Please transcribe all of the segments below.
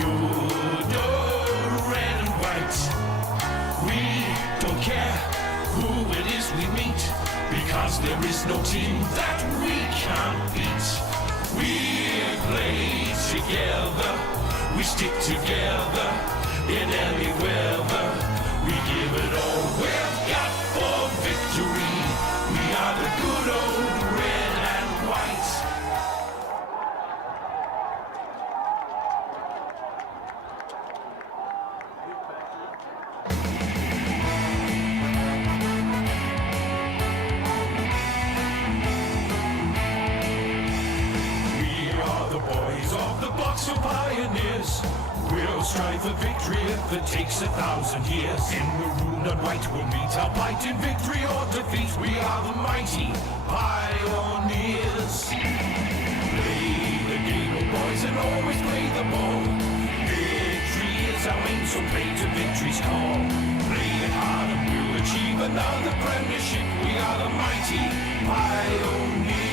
good old red and white. We don't care who it is we meet, because there is no team that we can't beat. We play together, we stick together in any weather. We give it all we've got for victory. We are the good old red and white. Pioneers, we'll strive for victory if it takes 1,000 years. In maroon and white we'll meet our plight in victory or defeat. We are the mighty pioneers. Play the game, oh boys, and always play the ball. Victory is our aim, so play to victory's call. Play it hard and we'll achieve another premiership. We are the mighty pioneers.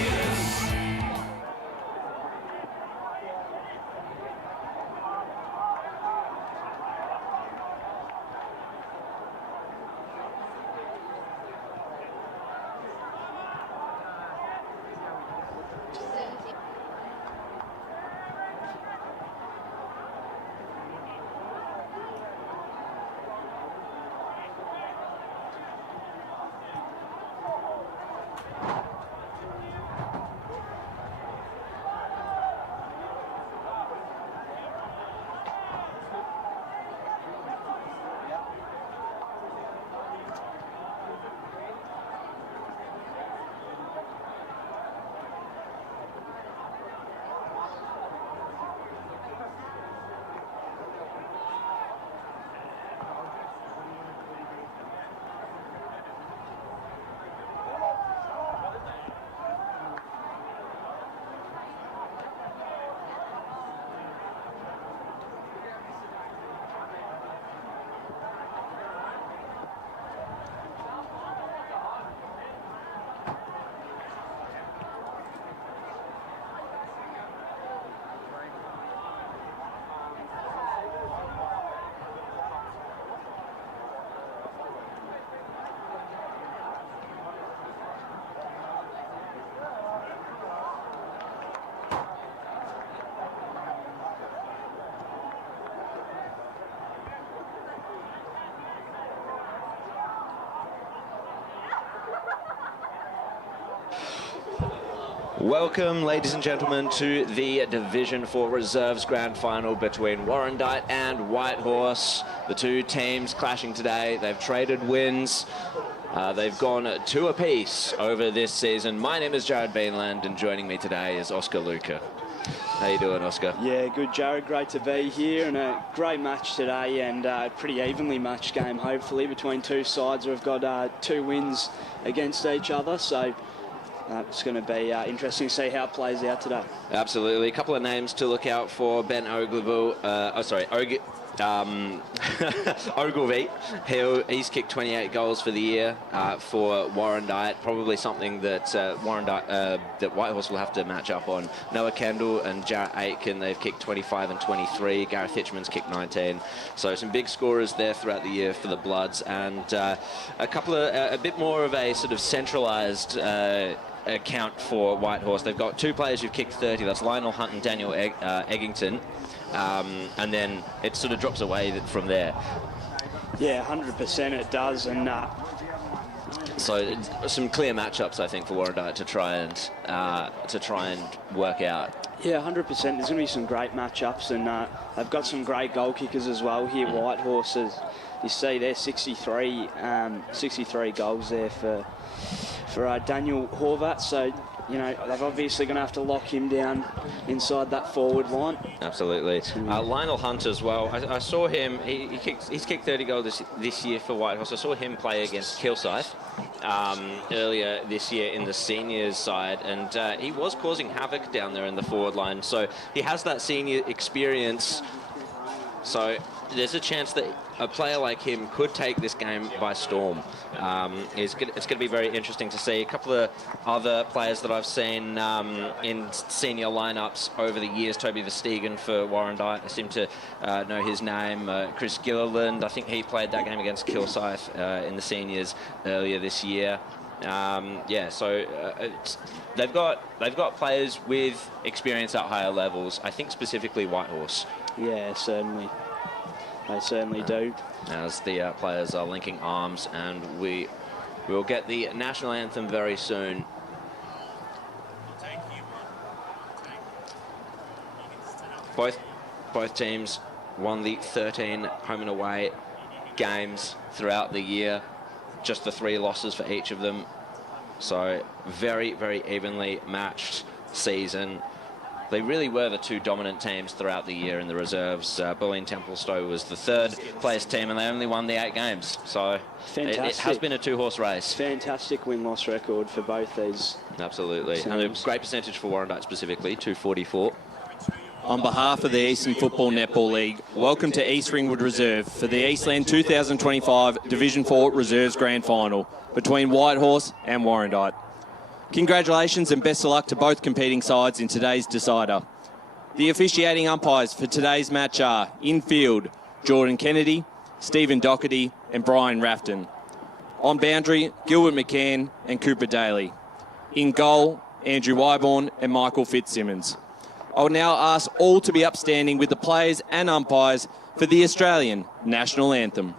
Welcome, ladies and gentlemen, to the Division 4 Reserves Grand Final between Warrandyte and Whitehorse. The two teams clashing today. They've traded wins. They've gone 2 apiece over this season. My name is Jared Beanland, and joining me today is Oscar Luca. How you doing, Oscar? Yeah, good, Jared. Great to be here, and a great match today, and a pretty evenly matched game, hopefully, between two sides who have got 2 wins against each other. So it's going to be interesting to see how it plays out today. Absolutely. A couple of names to look out for. Ben Ogilvie. Ogilvie. He's kicked 28 goals for the year for Warrandyte. Probably something that that Whitehorse will have to match up on. Noah Kendall and Jarrett Aitken, they've kicked 25 and 23. Gareth Hitchman's kicked 19. So some big scorers there throughout the year for the Bloods, and a bit more of a sort of centralised account for Whitehorse. They've got 2 players who've kicked 30. That's Lionel Hunt and Daniel Eggington. And then it sort of drops away from there. Yeah, 100% it does, and so some clear matchups, I think, for Warrandyte to try and work out. Yeah, 100%. There's going to be some great matchups, and they've got some great goal kickers as well here. Whitehorses, you see there, 63 goals there for Daniel Horvat. So, you know, they're obviously going to have to lock him down inside that forward line. Absolutely. Lionel Hunt as well. I saw him. He's kicked 30 goals this year for Whitehorse. I saw him play against Kilsyth earlier this year in the seniors side, and he was causing havoc down there in the forward line. So he has that senior experience. So there's a chance that a player like him could take this game by storm. It's going to be very interesting to see. A couple of other players that I've seen in senior lineups over the years, Toby Verstegen for Warrandyte, I seem to know his name. Chris Gilliland, I think he played that game against Kilsyth in the seniors earlier this year. They've got players with experience at higher levels. I think specifically Whitehorse. Yeah, certainly. They certainly do. As the players are linking arms, and we will get the national anthem very soon. Both teams won the 13 home and away games throughout the year. Just the 3 losses for each of them. So very, very evenly matched season. They really were the 2 dominant teams throughout the year in the reserves. Bulleen Templestowe was the 3rd place team, and they only won the 8 games. So it has been a 2-horse race. Fantastic win-loss record for both these. Absolutely. teams. And a great percentage for Warrandyte specifically, 244. On behalf of the Eastern Football Netball League, welcome to East Ringwood Reserve for the Eastland 2025 Division 4 Reserves Grand Final between Whitehorse and Warrandyte. Congratulations and best of luck to both competing sides in today's decider. The officiating umpires for today's match are infield, Jordan Kennedy, Stephen Doherty and Brian Rafton. On boundary, Gilbert McCann and Cooper Daly. In goal, Andrew Wyborn and Michael Fitzsimmons. I will now ask all to be upstanding with the players and umpires for the Australian National Anthem.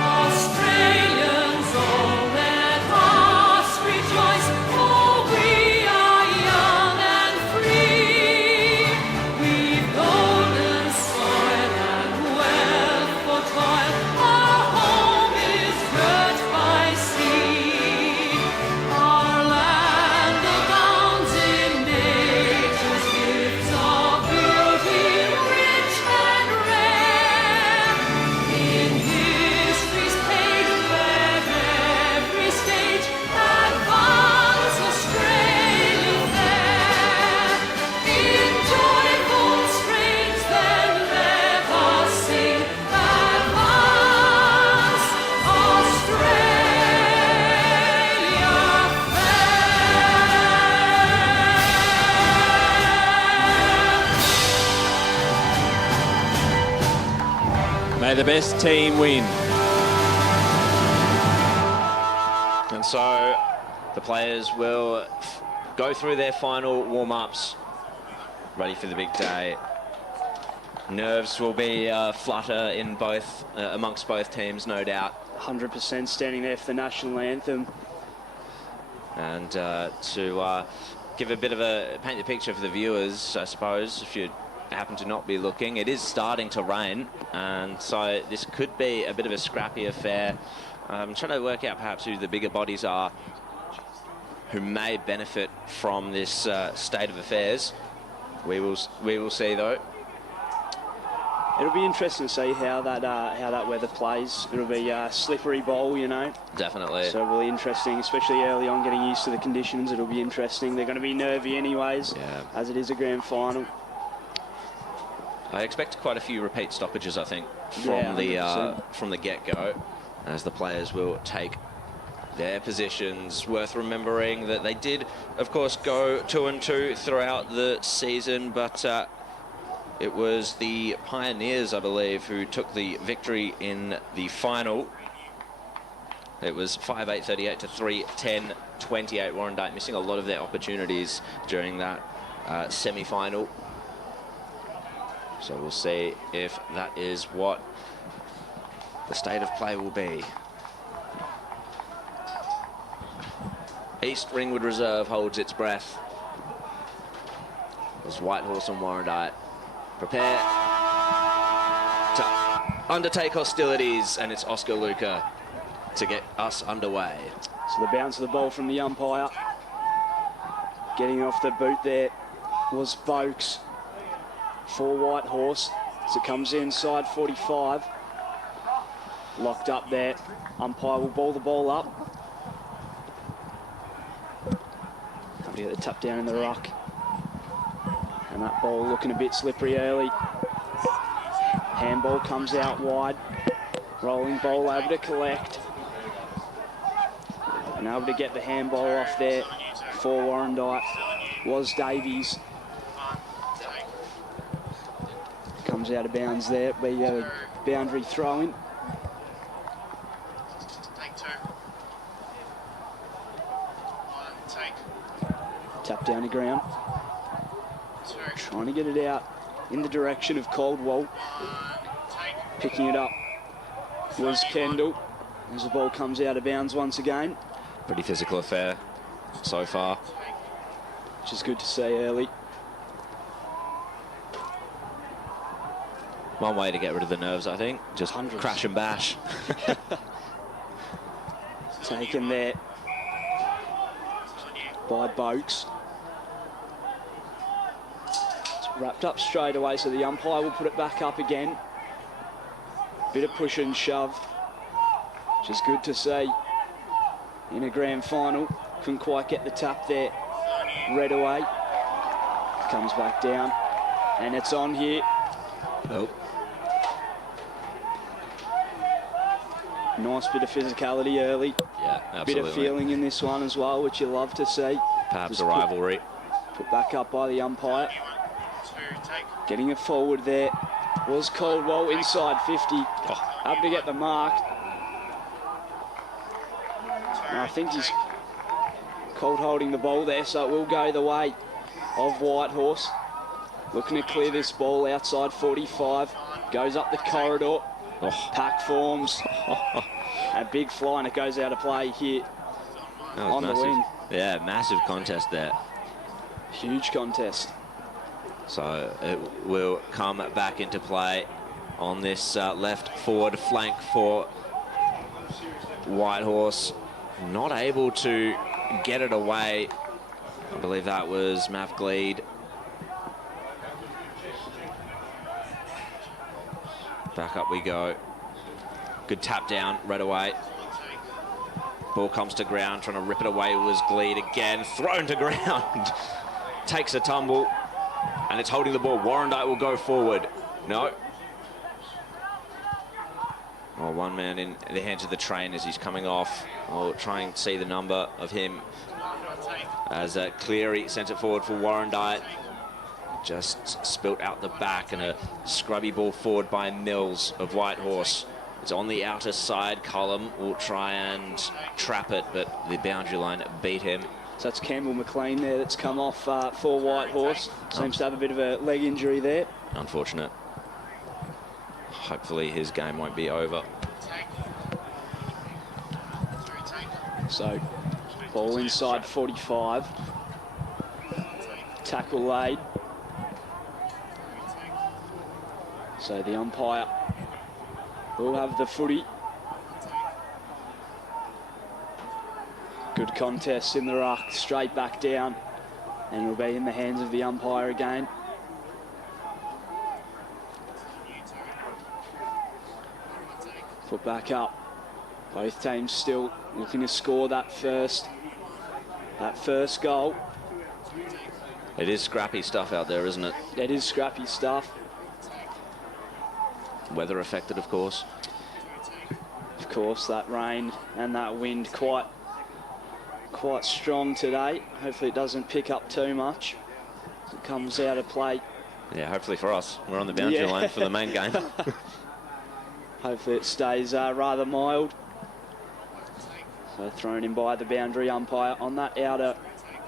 Australians, all let us rejoice, for we are young and free. We've golden soil and wealth for toil. Our home is girt by sea. Our land abounds in nature's gifts of beauty, rich and rare. In history's page, where every stage advance Australia fair. In joyful strains then let us sing, advance Australia fair. May the best team win. And so the players will go through their final warm-ups, ready for the big day. Nerves will be flutter in both amongst both teams, no doubt. 100% standing there for the national anthem. And to give a bit of a paint the picture for the viewers, I suppose, if you happen to not be looking, it is starting to rain, and so this could be a bit of a scrappy affair. I'm trying to work out perhaps who the bigger bodies are who may benefit from this state of affairs. We will see though. It'll be interesting to see how that weather plays. It'll be a slippery bowl, you know. Definitely. So really interesting, especially early on, getting used to the conditions. It'll be interesting. They're going to be nervy anyways, as it is a grand final. I expect quite a few repeat stoppages, I think, Yeah, from the get-go, as the players will take their positions. Worth remembering that they did, of course, go 2-2 throughout the season, but it was the Pioneers, I believe, who took the victory in the final. It was 5-8-38 to 3-10-28. Warrandyte missing a lot of their opportunities during that semi-final. So we'll see if that is what the state of play will be. East Ringwood Reserve holds its breath as Whitehorse and Warrandyte prepare to undertake hostilities, and it's Oscar Luca to get us underway. So the bounce of the ball from the umpire. Getting off the boot there was Vokes for Whitehorse as it comes inside 45. Locked up there. Umpire will ball the ball up. to get the tap down in the ruck. And that ball looking a bit slippery early. Handball comes out wide. Rolling ball able to collect. And able to get the handball off there for Warrandyte was Davies. Comes out of bounds there. Be a boundary throw-in. Tap down the ground. Trying to get it out in the direction of Caldwell. Picking it up was Kendall. As the ball comes out of bounds once again. Pretty physical affair so far. Which is good to see early. One way to get rid of the nerves, I think. Just Hundreds. crash and bash. Taken there by Boakes. It's wrapped up straight away, so the umpire will put it back up again. Bit of push and shove, which is good to see in a grand final. Couldn't quite get the tap there. Red away. Comes back down, and it's on here. Nope. Nice bit of physicality early. Yeah, absolutely. Bit of feeling in this one as well, which you love to see. Perhaps Just a rivalry. Put back up by the umpire. Getting it forward there was Caldwell inside 50. Able to get the mark. And I think he's cold holding the ball there, so it will go the way of Whitehorse. Looking to clear this ball outside 45. Goes up the corridor. Pack forms. A big fly, and it goes out of play here That was on massive. the wing. Yeah, massive contest there. Huge contest. So it will come back into play on this left forward flank for Whitehorse. Not able to get it away. I believe that was Mav Gleed. Back up we go. Good tap down right away. Ball comes to ground, trying to rip it away was Gleed again. Thrown to ground. Takes a tumble. And it's holding the ball. Warrandyte will go forward. No. Oh, one man in the hands of the train as he's coming off. I'll try and see the number of him. As Cleary sends it forward for Warrandyte. Just spilt out the back, and a scrubby ball forward by Mills of Whitehorse. It's on the outer side. Cullum will try and trap it, but the boundary line beat him. So that's Campbell McLean there that's come off for Whitehorse. Seems to have a bit of a leg injury there. Unfortunate. Hopefully his game won't be over. So, ball inside 45. Tackle laid. So the umpire will have the footy. Good contest in the ruck, straight back down, and it'll be in the hands of the umpire again. Put back up. Both teams still looking to score that first goal. It is scrappy stuff out there, isn't it? That is scrappy stuff. Weather affected, of course. Of course, that rain and that wind quite strong today. Hopefully it doesn't pick up too much. It comes out of play. Yeah, hopefully for us. We're on the boundary line for the main game. Hopefully it stays rather mild. So thrown in by the boundary umpire on that outer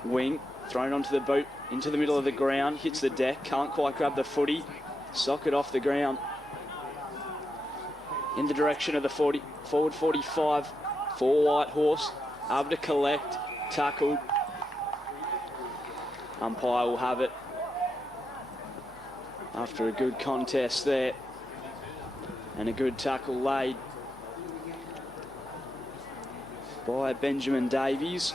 wing. Thrown onto the boot, into the middle of the ground. Hits the deck, can't quite grab the footy. Socket off the ground. In the direction of the forward 45 for Whitehorse. Able to collect, tackled. Umpire will have it after a good contest there and a good tackle laid by Benjamin Davies.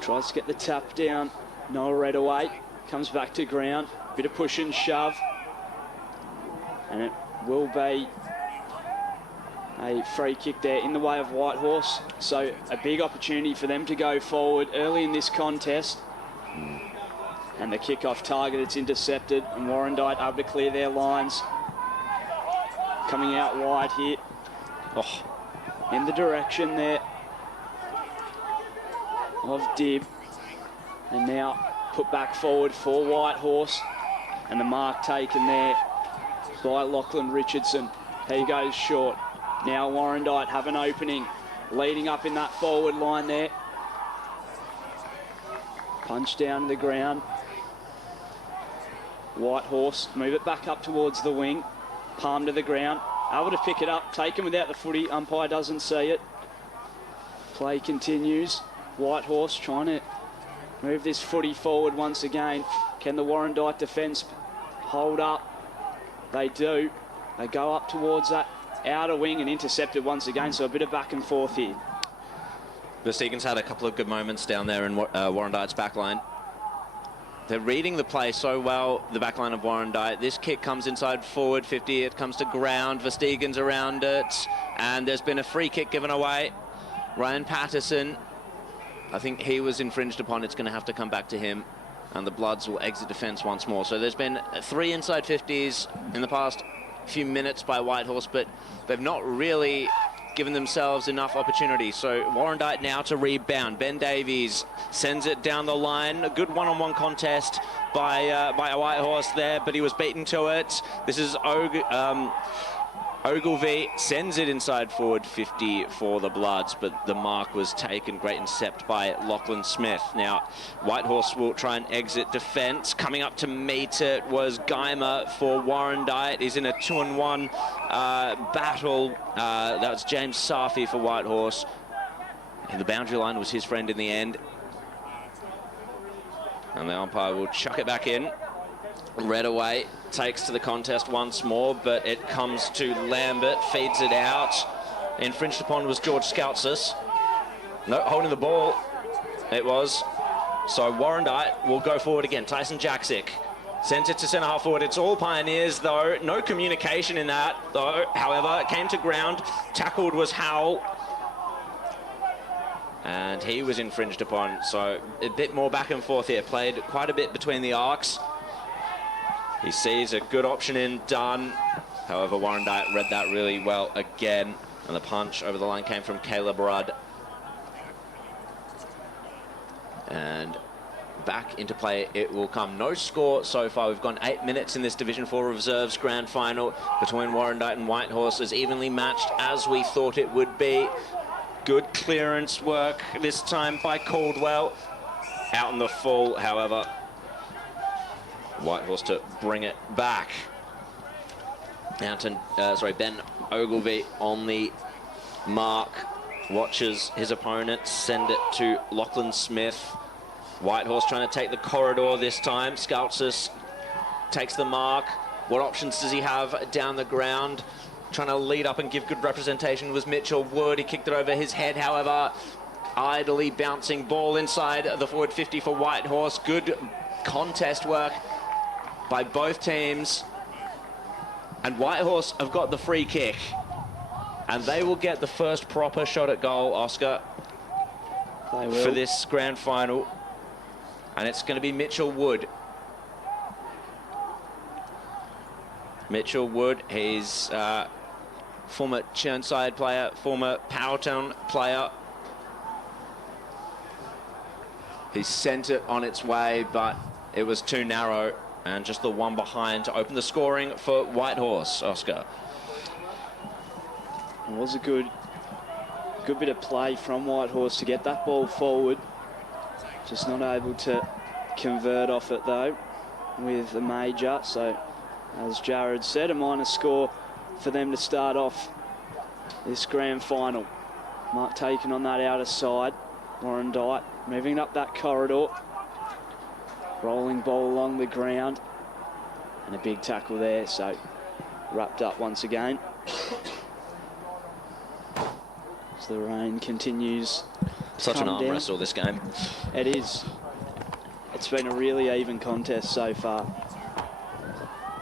Tries to get the tap down, no red away, comes back to ground, bit of push and shove, and it will be A free kick there in the way of Whitehorse. So a big opportunity for them to go forward early in this contest. And the kick-off target, it's intercepted, and Warrandyte able to clear their lines. Coming out wide here. Oh, in the direction there of Dib. And now put back forward for Whitehorse. And the mark taken there by Lachlan Richardson. He goes short. Now Warrandyte have an opening, leading up in that forward line there. Punch down to the ground. Whitehorse, move it back up towards the wing. Palm to the ground, able to pick it up, taken without the footy. Umpire doesn't see it. Play continues. Whitehorse trying to move this footy forward once again. Can the Warrandyte defence hold up? They do. They go up towards that outer wing and intercepted once again, so a bit of back and forth here. The Steegans had a couple of good moments down there in Warrandyte's backline. They're reading the play so well, the backline of Warrandyte. This kick comes inside forward 50, it comes to ground, Versteegen's around it, and there's been a free kick given away. Ryan Patterson, I think he was infringed upon, it's going to have to come back to him, and the Bloods will exit defence once more. So there's been 3 inside 50s in the past few minutes by Whitehorse, but they've not really given themselves enough opportunity. So Warrandyte now to rebound. Ben Davies sends it down the line. A good one-on-one contest by a Whitehorse there, but he was beaten to it. This is Ogilvie sends it inside forward 50 for the Bloods, but the mark was taken. Great intercept by Lachlan Smith. Now, Whitehorse will try and exit defence. Coming up to meet it was Geimer for Warrandyte. He's in a 2-on-1 battle. That was James Safi for Whitehorse. And the boundary line was his friend in the end. And the umpire will chuck it back in. Redaway takes to the contest once more, but it comes to Lambert, feeds it out. Infringed upon was George Skoutsis. No, holding the ball, it was. So Warrandyte will go forward again. Tyson Jaksic sent it to centre half forward. It's all Pioneers, though. No communication in that, though. However, it came to ground. Tackled was Howell. And he was infringed upon. So a bit more back and forth here. Played quite a bit between the arcs. He sees a good option in Dunn. However, Warrandyte read that really well again. And the punch over the line came from Caleb Rudd. And back into play it will come. No score so far. We've gone 8 minutes in this Division 4 Reserves Grand Final between Warrandyte and Whitehorse. As evenly matched as we thought it would be. Good clearance work this time by Caldwell. Out in the full, however. Whitehorse to bring it back. Ben Ogilvie on the mark. Watches his opponent send it to Lachlan Smith. Whitehorse trying to take the corridor this time. Skoutsis takes the mark. What options does he have down the ground? Trying to lead up and give good representation was Mitchell Wood. He kicked it over his head, however. Idly bouncing ball inside the forward 50 for Whitehorse. Good contest work by both teams. And Whitehorse have got the free kick. And they will get the first proper shot at goal, Oscar, for this grand final. And it's going to be Mitchell Wood. Mitchell Wood, he's former Chirnside player, former Powertown player. He sent it on its way, but it was too narrow. And just the one behind to open the scoring for Whitehorse, Oscar. It was a good bit of play from Whitehorse to get that ball forward. Just not able to convert off it, though, with the major. So, as Jared said, a minor score for them to start off this grand final. Mark taken on that outer side. Warrandyte moving up that corridor. Rolling ball along the ground. And a big tackle there, so wrapped up once again. As the rain continues. Such an arm wrestle, this game. It is. It's been a really even contest so far.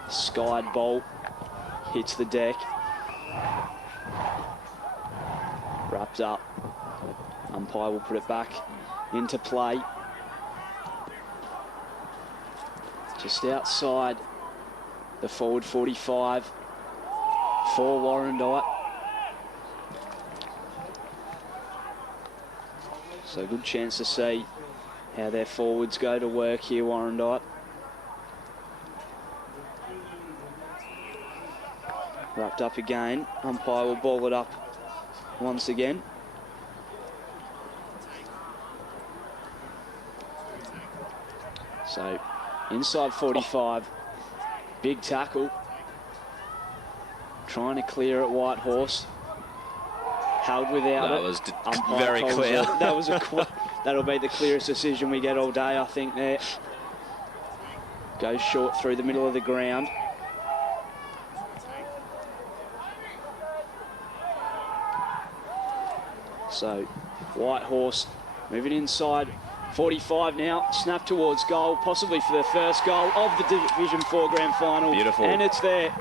Skied ball hits the deck. popped up. Umpire will put it back into play. Just outside the forward 45 for Warrandyte. So good chance to see how their forwards go to work here, Warrandyte. Wrapped up again. Umpire will ball it up once again. So inside 45, big tackle. Trying to clear at Whitehorse. Held without it. That was Umpire very calls clear. it. That was that'll be the clearest decision we get all day, I think. There goes short through the middle of the ground. So Whitehorse moving inside 45 now. Snap towards goal, possibly for the first goal of the Division 4 Grand Final. Beautiful. And it's there.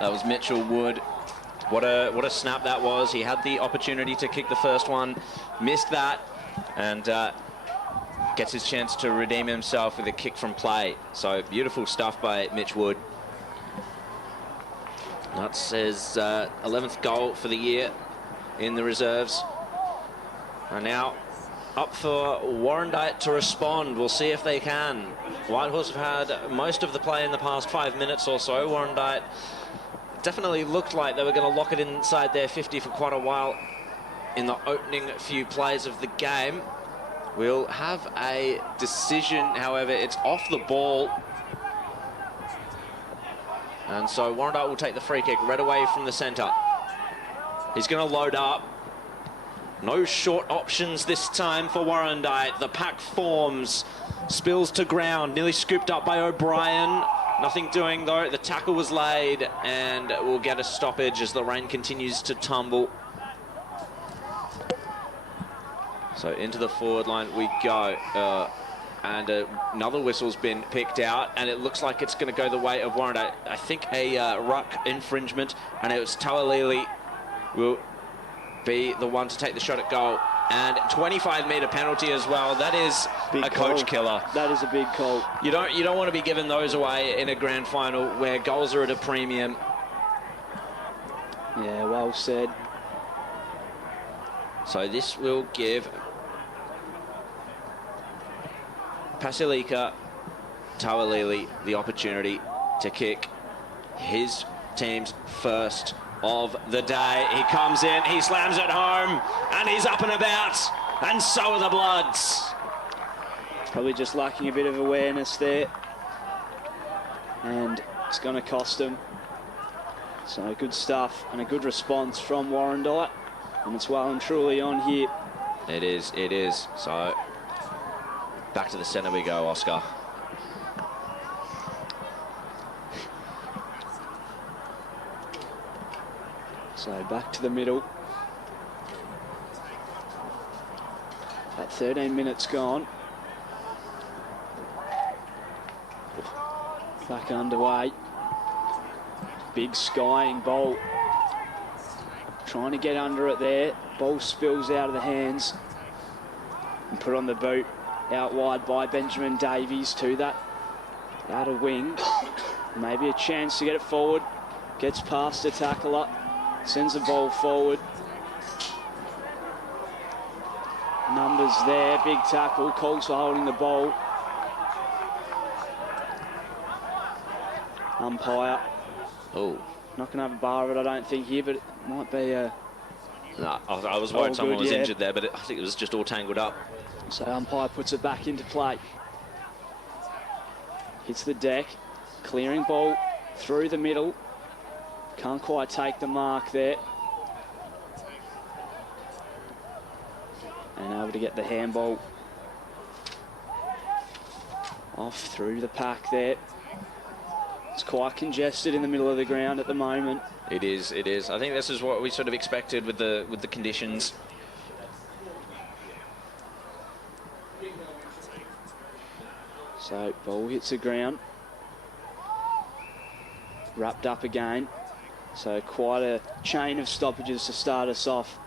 That was Mitchell Wood. What a snap that was. He had the opportunity to kick the first one, missed that, and gets his chance to redeem himself with a kick from play. So beautiful stuff by Mitch Wood. That's his 11th goal for the year in the reserves. And now up for Warrandyte to respond. We'll see if they can. Whitehorse have had most of the play in the past 5 minutes or so. Warrandyte definitely looked like they were going to lock it inside their 50 for quite a while in the opening few plays of the game. We'll have a decision, however, it's off the ball. And so Warrandyte will take the free kick right away from the centre. He's going to load up. No short options this time for Warrandyte. The pack forms, spills to ground, nearly scooped up by O'Brien. Nothing doing though. The tackle was laid, and we'll get a stoppage as the rain continues to tumble. So into the forward line we go. And another whistle's been picked out, and it looks like it's going to go the way of Warrandyte. I think a ruck infringement, and it was Tawalili will be the one to take the shot at goal. And 25-metre penalty as well. That is Big a coach killer. That is a big call. You don't want to be giving those away in a grand final where goals are at a premium. Yeah, well said. So this will give Pasilika Tawalili the opportunity to kick his team's first of the day. He comes in, he slams it home, and he's up and about, and so are the Bloods. Probably just lacking a bit of awareness there, and it's going to cost him. So good stuff and a good response from Warrandyte, and it's well and truly on here. It is. So back to the centre we go, Oscar. So back to the middle. At 13 minutes gone. Back underway. Big skying ball. Trying to get under it there. Ball spills out of the hands and put on the boot. Out wide by Benjamin Davies to that outer wing. Maybe a chance to get it forward. Gets past the tackler. Sends the ball forward. Numbers there, big tackle, calls for holding the ball. Umpire. Oh. Not going to have a bar of it, I don't think, here, but it might be a... No, I was worried someone was yeah. injured there, but I think it was just all tangled up. So umpire puts it back into play. Hits the deck, clearing ball through the middle. Can't quite take the mark there. And able to get the handball off through the pack there. It's quite congested in the middle of the ground at the moment. It is. I think this is what we sort of expected with the conditions. So ball hits the ground. Wrapped up again. So quite a chain of stoppages to start us off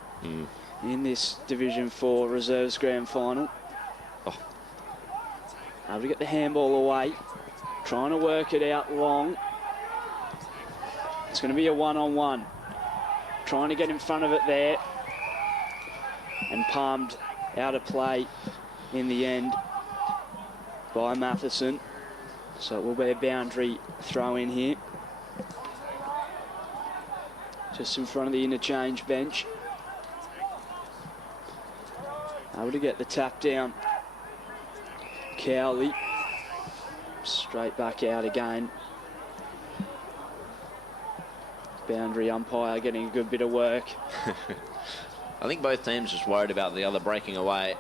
in this Division 4 Reserves Grand Final. Able to get the handball away, trying to work it out long. It's going to be a one-on-one. Trying to get in front of it there. And palmed out of play in the end by Matheson. So it will be a boundary throw in here. Just in front of the interchange bench. Able to get the tap down. Cowley. Straight back out again. Boundary umpire getting a good bit of work. I think both teams just worried about the other breaking away.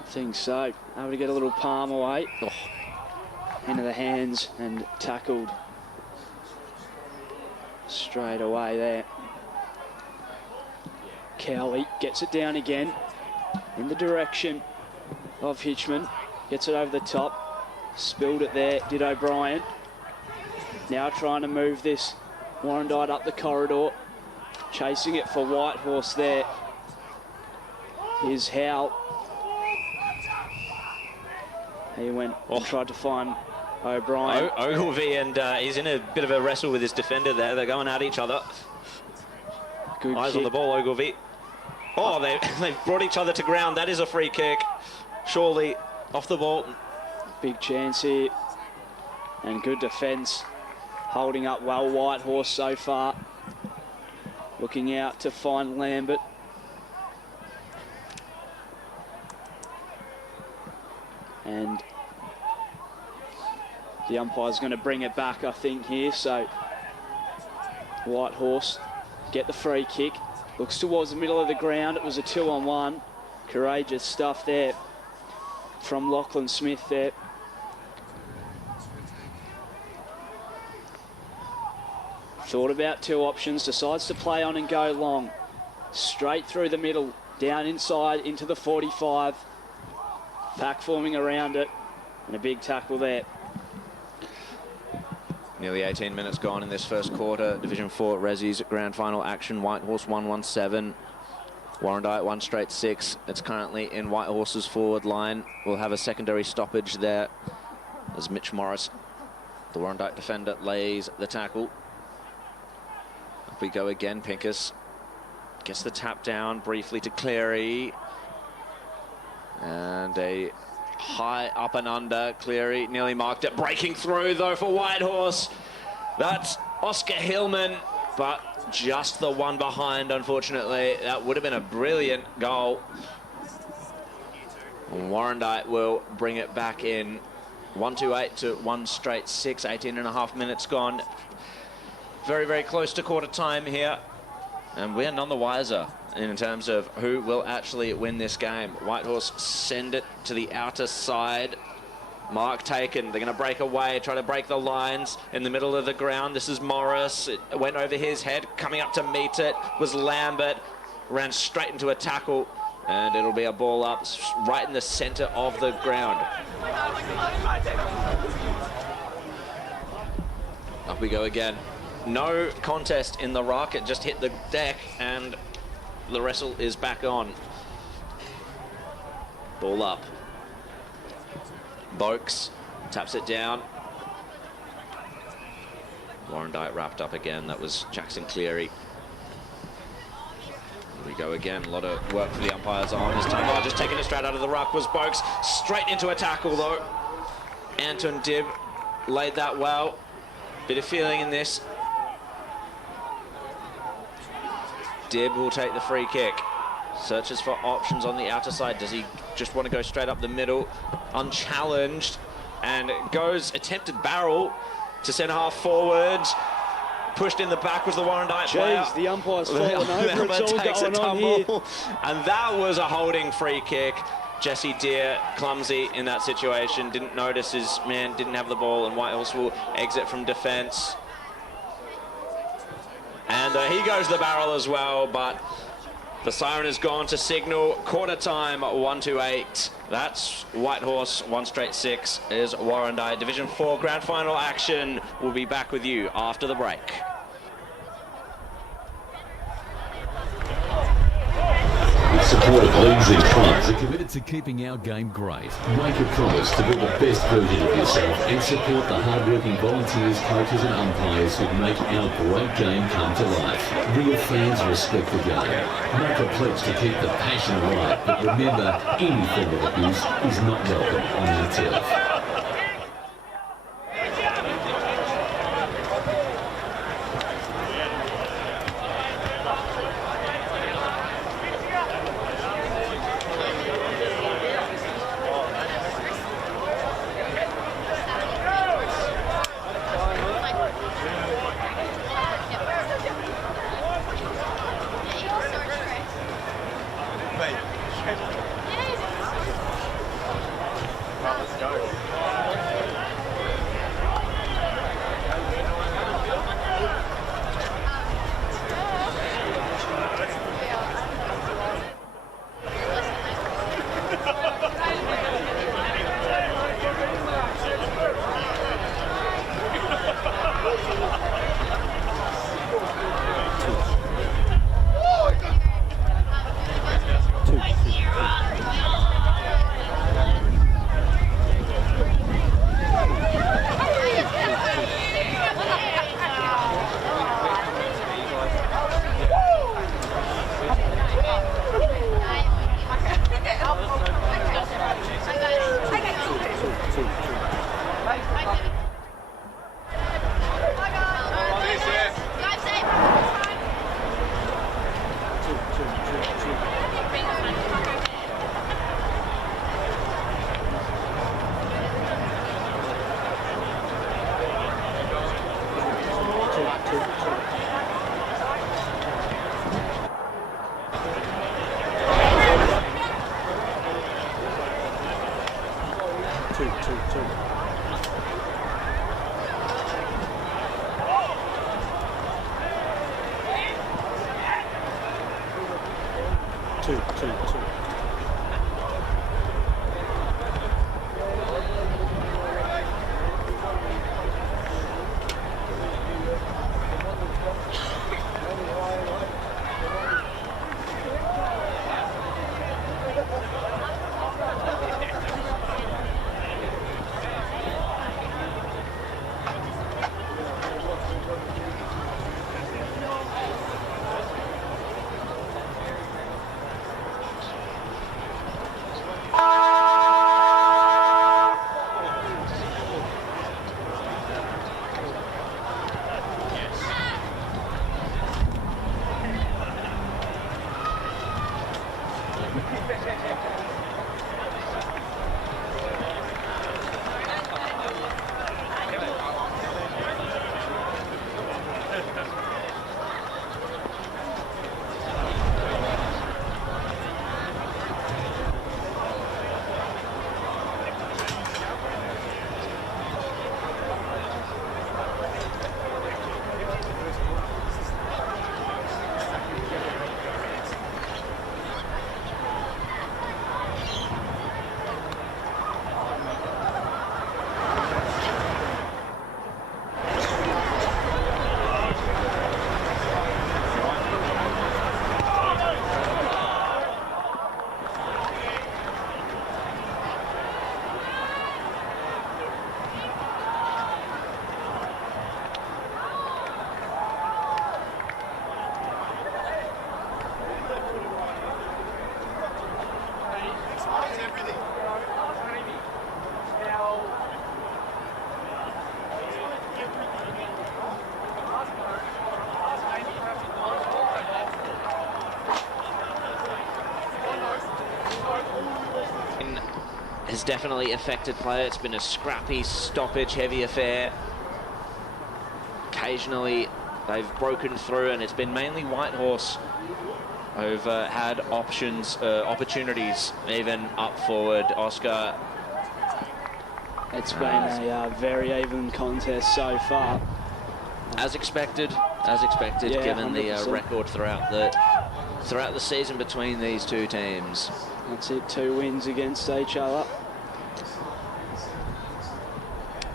I think so. Able to get a little palm away. Into the hands and tackled straight away there. Cowley gets it down again in the direction of Hitchman. Gets it over the top. Spilled it there, did O'Brien. Now trying to move this Warrandyte up the corridor. Chasing it for Whitehorse there. Here's Howell. He went and tried to find O'Brien. Ogilvie, and he's in a bit of a wrestle with his defender there. They're going at each other. Good Eyes kick. on the ball, Ogilvie. Oh, they've brought each other to ground. That is a free kick. Surely off the ball. Big chance here. And good defence. Holding up well, Whitehorse so far. Looking out to find Lambert. And the umpire's going to bring it back, I think, here. So Whitehorse get the free kick. Looks towards the middle of the ground. It was a 2-on-1. Courageous stuff there from Lachlan Smith there. Thought about two options, decides to play on and go long. Straight through the middle, down inside into the 45. Pack forming around it, and a big tackle there. Nearly 18 minutes gone in this first quarter. Division 4 Resi's grand final action. Whitehorse 1-1-7. Warrandyte 1 straight 6. It's currently in Whitehorse's forward line. We'll have a secondary stoppage there as Mitch Morris, the Warrandyte defender, lays the tackle. Up we go again. Pincus gets the tap down briefly to Cleary. And a high up and under. Cleary nearly marked it. Breaking through though for Whitehorse. That's Oscar Hillman, but just the one behind, unfortunately. That would have been a brilliant goal. And Warrandyte will bring it back in. 1-2-8 to 1 straight 6. 18.5 minutes gone. Very, very close to quarter time here. And we're none the wiser in terms of who will actually win this game. Whitehorse send it to the outer side. Mark taken. They're going to break away, try to break the lines in the middle of the ground. This is Morris. It went over his head. Coming up to meet it was Lambert. Ran straight into a tackle. And it'll be a ball up right in the centre of the ground. Up we go again. No contest in the rock. It just hit the deck and the wrestle is back on. Ball up. Boakes taps it down. Warrandyte wrapped up again. That was Jackson Cleary. Here we go again. A lot of work for the umpires on this time. Oh, just taking it straight out of the ruck was Boakes. Straight into a tackle though. Anton Dibb laid that well. Bit of feeling in this. Dibb will take the free kick. Searches for options on the outer side. Does he just want to go straight up the middle? Unchallenged. And goes attempted barrel to centre half forward. Pushed in the back was the Warrandyte player. Jeez, the umpire's fallen over. It's all takes a going on here. tumble. And that was a holding free kick. Jesse Deere, clumsy in that situation. Didn't notice his man didn't have the ball, and Whitehorse will exit from defence. And he goes to the barrel as well, but the siren has gone to signal quarter time. 1-8. That's Whitehorse. 1 straight 6 is Warrandyte. Division 4 grand final action. We'll be back with you after the break. supported leagues and clubs are committed to keeping our game great. Make a promise to be the best version of yourself and support the hard-working volunteers, coaches and umpires who make our great game come to life. Real fans respect the game. Make a pledge to keep the passion alive, but remember, any form of abuse is not welcome on our turf. Has definitely affected play. It's been a scrappy, stoppage-heavy affair. Occasionally, they've broken through, and it's been mainly Whitehorse who've had opportunities, even up forward. Oscar. It's been a very even contest so far. As expected, Yeah, given 100%. the record throughout the season between these two teams. That's it, 2 wins against each other.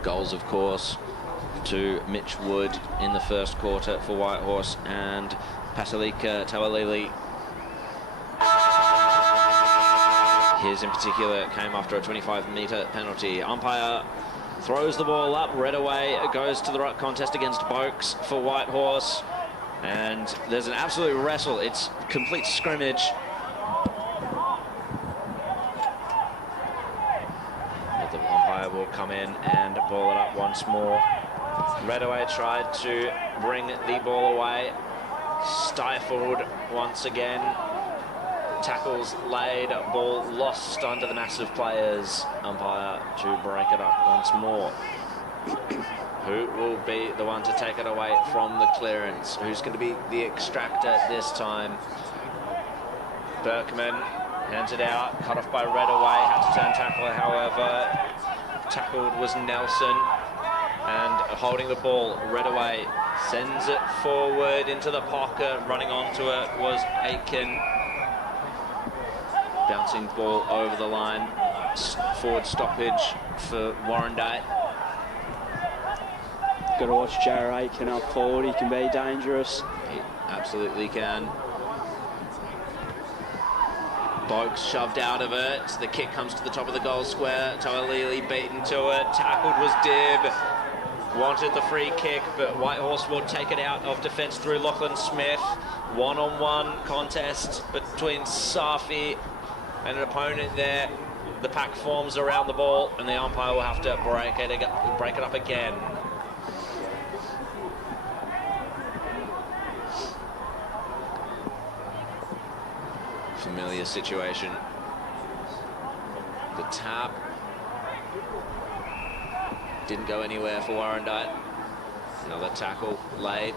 Goals, of course, to Mitch Wood in the first quarter for Whitehorse and Pasalika Tawalili His in particular came after a 25-metre penalty. Umpire throws the ball up, red away. It goes to the ruck contest against Boakes for Whitehorse. And there's an absolute wrestle. It's complete scrimmage. But the umpire will come in and ball it up once more. Redaway tried to bring the ball away. Stifled once again. Tackles laid, ball lost under the massive players. Umpire to break it up once more. Who will be the one to take it away from the clearance? Who's going to be the extractor this time? Berkman hands it out, cut off by Redaway, had to turn tackler, however. Tackled was Nelson, and holding the ball, Redaway sends it forward into the pocket. Running onto it was Aitken. Bouncing ball over the line. Forward stoppage for Warrandyte. Got to watch Jarrah Aitken up forward. He can be dangerous. He absolutely can. Boakes shoved out of it. The kick comes to the top of the goal square. Toalili beaten to it. Tackled was Dibb. Wanted the free kick, but Whitehorse will take it out of defence through Lachlan Smith. One-on-one contest between Safi and an opponent there. The pack forms around the ball, and the umpire will have to break it up again. Familiar situation. The tap didn't go anywhere for Warrandyte. Another tackle laid.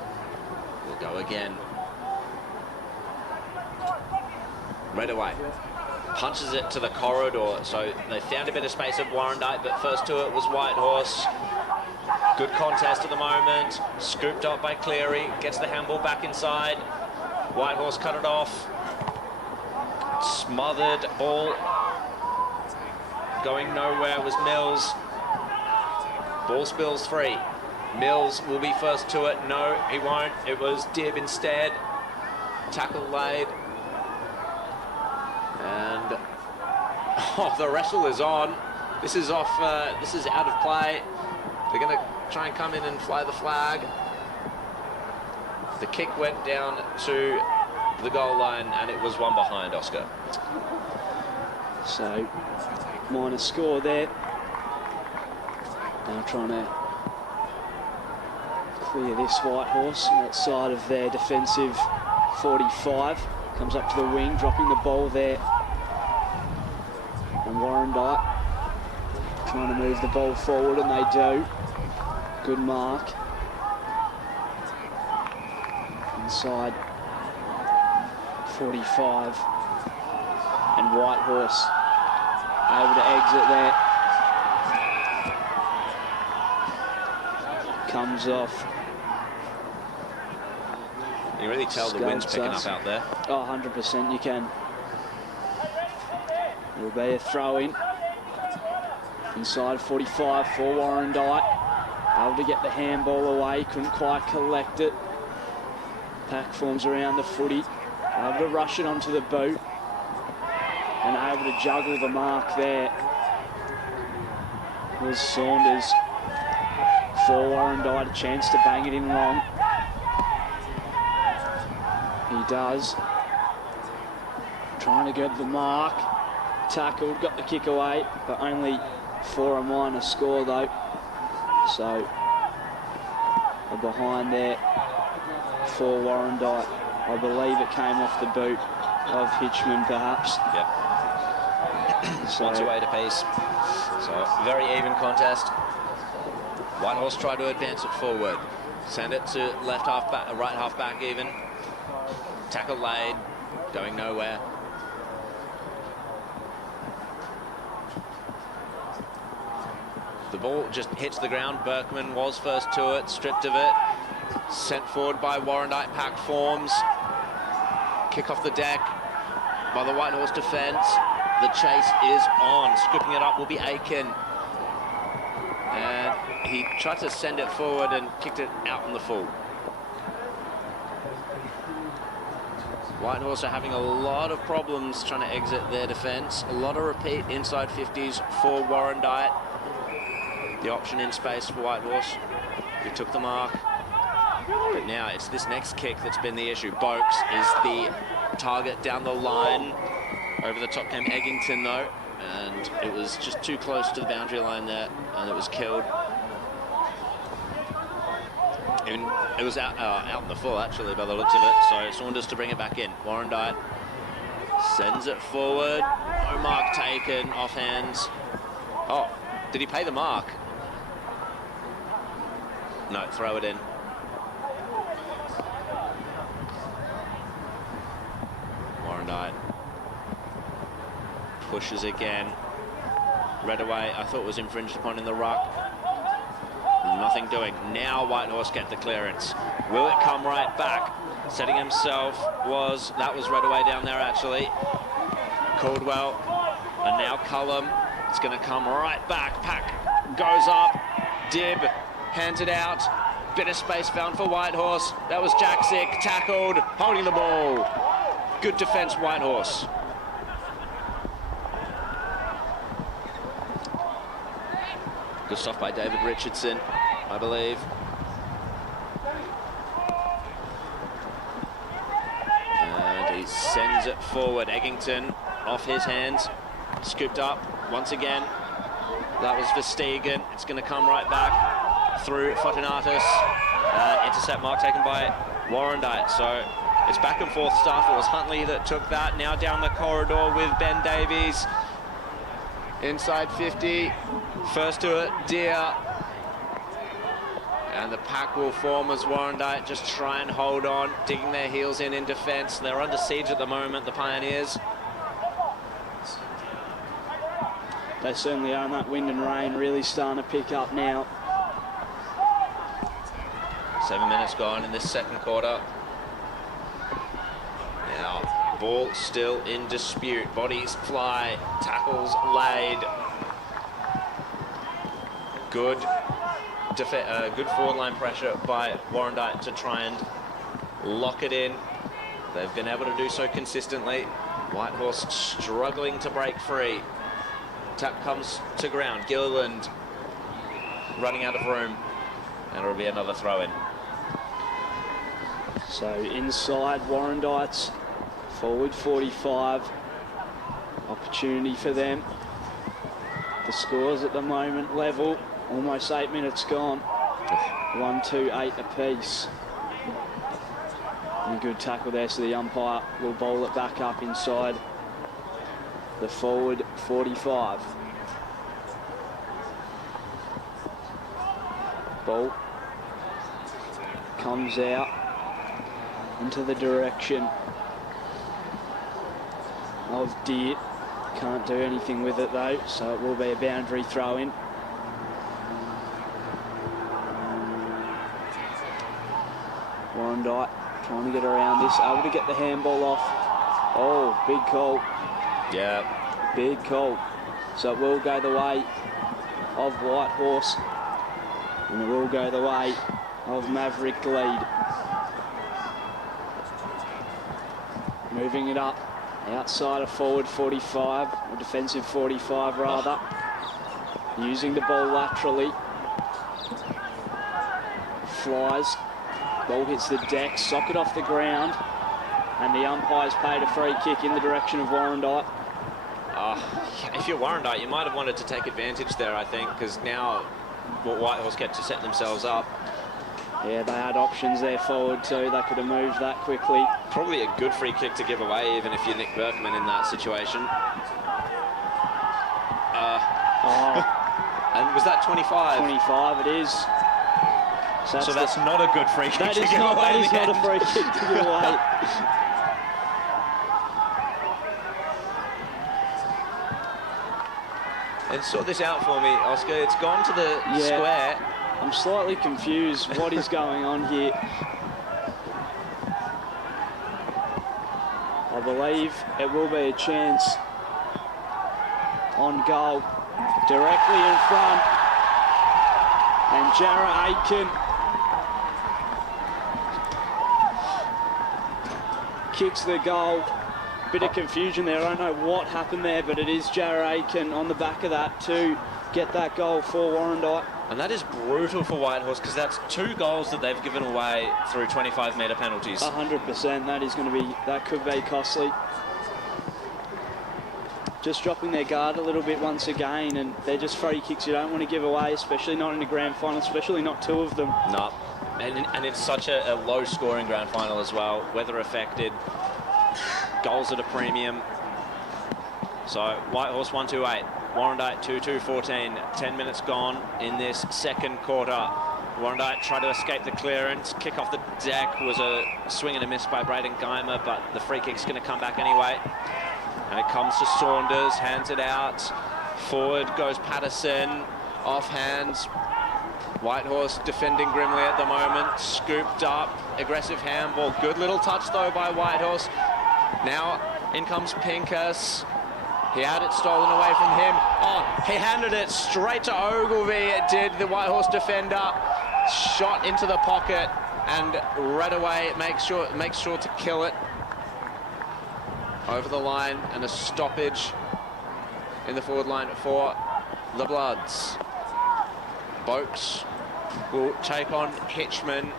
Will go again. Redaway punches it to the corridor, so they found a bit of space at Warrandyte, but first to it was Whitehorse. Good contest at the moment. Scooped up by Cleary. Gets the handball back inside. Whitehorse cut it off. Smothered ball. Going nowhere was Mills. Ball spills free. Mills will be first to it. No, he won't. It was Dibb instead. Tackle laid. And the wrestle is on. This is off. This is out of play. They're going to try and come in and fly the flag. The kick went down to the goal line, and it was one behind, Oscar. So, minor score there. Now trying to clear this Whitehorse outside of their defensive 45. Comes up to the wing, dropping the ball there. And Warrandyte trying to move the ball forward, and they do. Good mark. Inside 45. And Whitehorse able to exit there. Comes off. You can really tell the wind's picking up out there. Oh, 100% you can. It'll be a throw-in. Inside 45 for Warrandyte. Able to get the handball away, couldn't quite collect it. Pack forms around the footy. Able to rush it onto the boot. And able to juggle the mark there was Saunders. For Warrandyte, a chance to bang it in long. He does. Trying to get the mark. Tackled, got the kick away, but only for a minor score though. So, a behind there for Warrandyte. I believe it came off the boot of Hitchman perhaps. Yep. So, Once away to pace. So, very even contest. Whitehorse tried to advance it forward. Send it to left half back, right half back even. Tackle laid, going nowhere. The ball just hits the ground. Berkman was first to it, stripped of it. Sent forward by Warrandyte, pack forms. Kick off the deck by the Whitehorse defence. The chase is on. Scooping it up will be Aitken. And he tried to send it forward and kicked it out on the full. Whitehorse are having a lot of problems trying to exit their defence. A lot of repeat inside 50s for Warrandyte. The option in space for Whitehorse, who took the mark. But now it's this next kick that's been the issue. Boakes is the target down the line. Over the top came Eggington though, and it was just too close to the boundary line there, and it was killed. It was out in the full actually by the looks of it, so Saunders to bring it back in. Warrandyte sends it forward. No mark taken, off hands. Oh, did he pay the mark? No, throw it in. Warrandyte pushes again. Redaway, I thought was infringed upon in the ruck. Nothing doing. Now Whitehorse get the clearance. Will it come right back? Setting himself that was Redaway down there actually. Caldwell, and now Cullum. It's going to come right back. Pack goes up. Dibb hands it out. Bit of space found for Whitehorse. That was Jaksic, tackled, holding the ball. Good defence, Whitehorse. Good stuff by David Richardson, I believe. And he sends it forward. Eggington off his hands, scooped up once again. That was Verstegen. It's going to come right back through Fortunatus. Intercept mark taken by Warrandyte. So it's back and forth stuff. It was Huntley that took that. Now down the corridor with Ben Davies. Inside 50. First to it, Deer. And the pack will form as Warrandyte just try and hold on, digging their heels in defence. They're under siege at the moment, the Pioneers. They certainly are, and that wind and rain really starting to pick up now. 7 minutes gone in this second quarter. Now, ball still in dispute. Bodies fly, tackles laid. Good forward line pressure by Warrandyte to try and lock it in. They've been able to do so consistently. Whitehorse struggling to break free. Tap comes to ground. Gilliland running out of room, and it'll be another throw-in. So inside Warrandyte's forward 45. Opportunity for them. The scores at the moment level. Almost 8 minutes gone. 1-2-8 apiece. And a good tackle there, so the umpire will bowl it back up inside the forward 45. Ball comes out into the direction of Deer. Can't do anything with it though, so it will be a boundary throw-in. Warrandyte trying to get around this, able to get the handball off. Oh, big call. Yeah. Big call. So it will go the way of Whitehorse, and it will go the way of Maverick Lead. Moving it up outside of forward 45, or defensive 45 rather. Using the ball laterally. Flies. Ball hits the deck, socket off the ground, and the umpire's paid a free kick in the direction of Warrandyte. If you're Warrandyte, you might have wanted to take advantage there, I think, because now Whitehorse get to set themselves up. Yeah, they had options there forward too. They could have moved that quickly. Probably a good free kick to give away, even if you're Nick Berkman in that situation. And was that 25? 25 it is. So that's not a good free kick That to is give not, away. that is not a free kick to give away. And sort this out for me, Oscar. It's gone to the square. I'm slightly confused what is going on here. I believe it will be a chance on goal directly in front. And Jarrah Aitken kicks the goal. Bit of confusion there. I don't know what happened there, but it is Jarrah Aiken on the back of that to get that goal for Warrandyte. And that is brutal for Whitehorse because that's 2 goals that they've given away through 25-metre penalties. 100%. That could be costly. Just dropping their guard a little bit once again, and they're just free kicks you don't want to give away, especially not in a grand final, especially not 2 of them. No. And it's such a low-scoring grand final as well. Weather affected. Goals at a premium. So Whitehorse 1-2-8. Warrandyte 2-2-14. 10 minutes gone in this second quarter. Warrandyte tried to escape the clearance. Kick off the deck was a swing and a miss by Braden Geimer, but the free kick's going to come back anyway. And it comes to Saunders, hands it out. Forward goes Patterson, off hands. Whitehorse defending grimly at the moment. Scooped up, aggressive handball. Good little touch though by Whitehorse. Now in comes Pincus. He had it stolen away from him. Oh, he handed it straight to Ogilvie. It did, the Whitehorse defender. Shot into the pocket and right away makes sure to kill it. Over the line, and a stoppage in the forward line for the Bloods. Boakes will take on Hitchman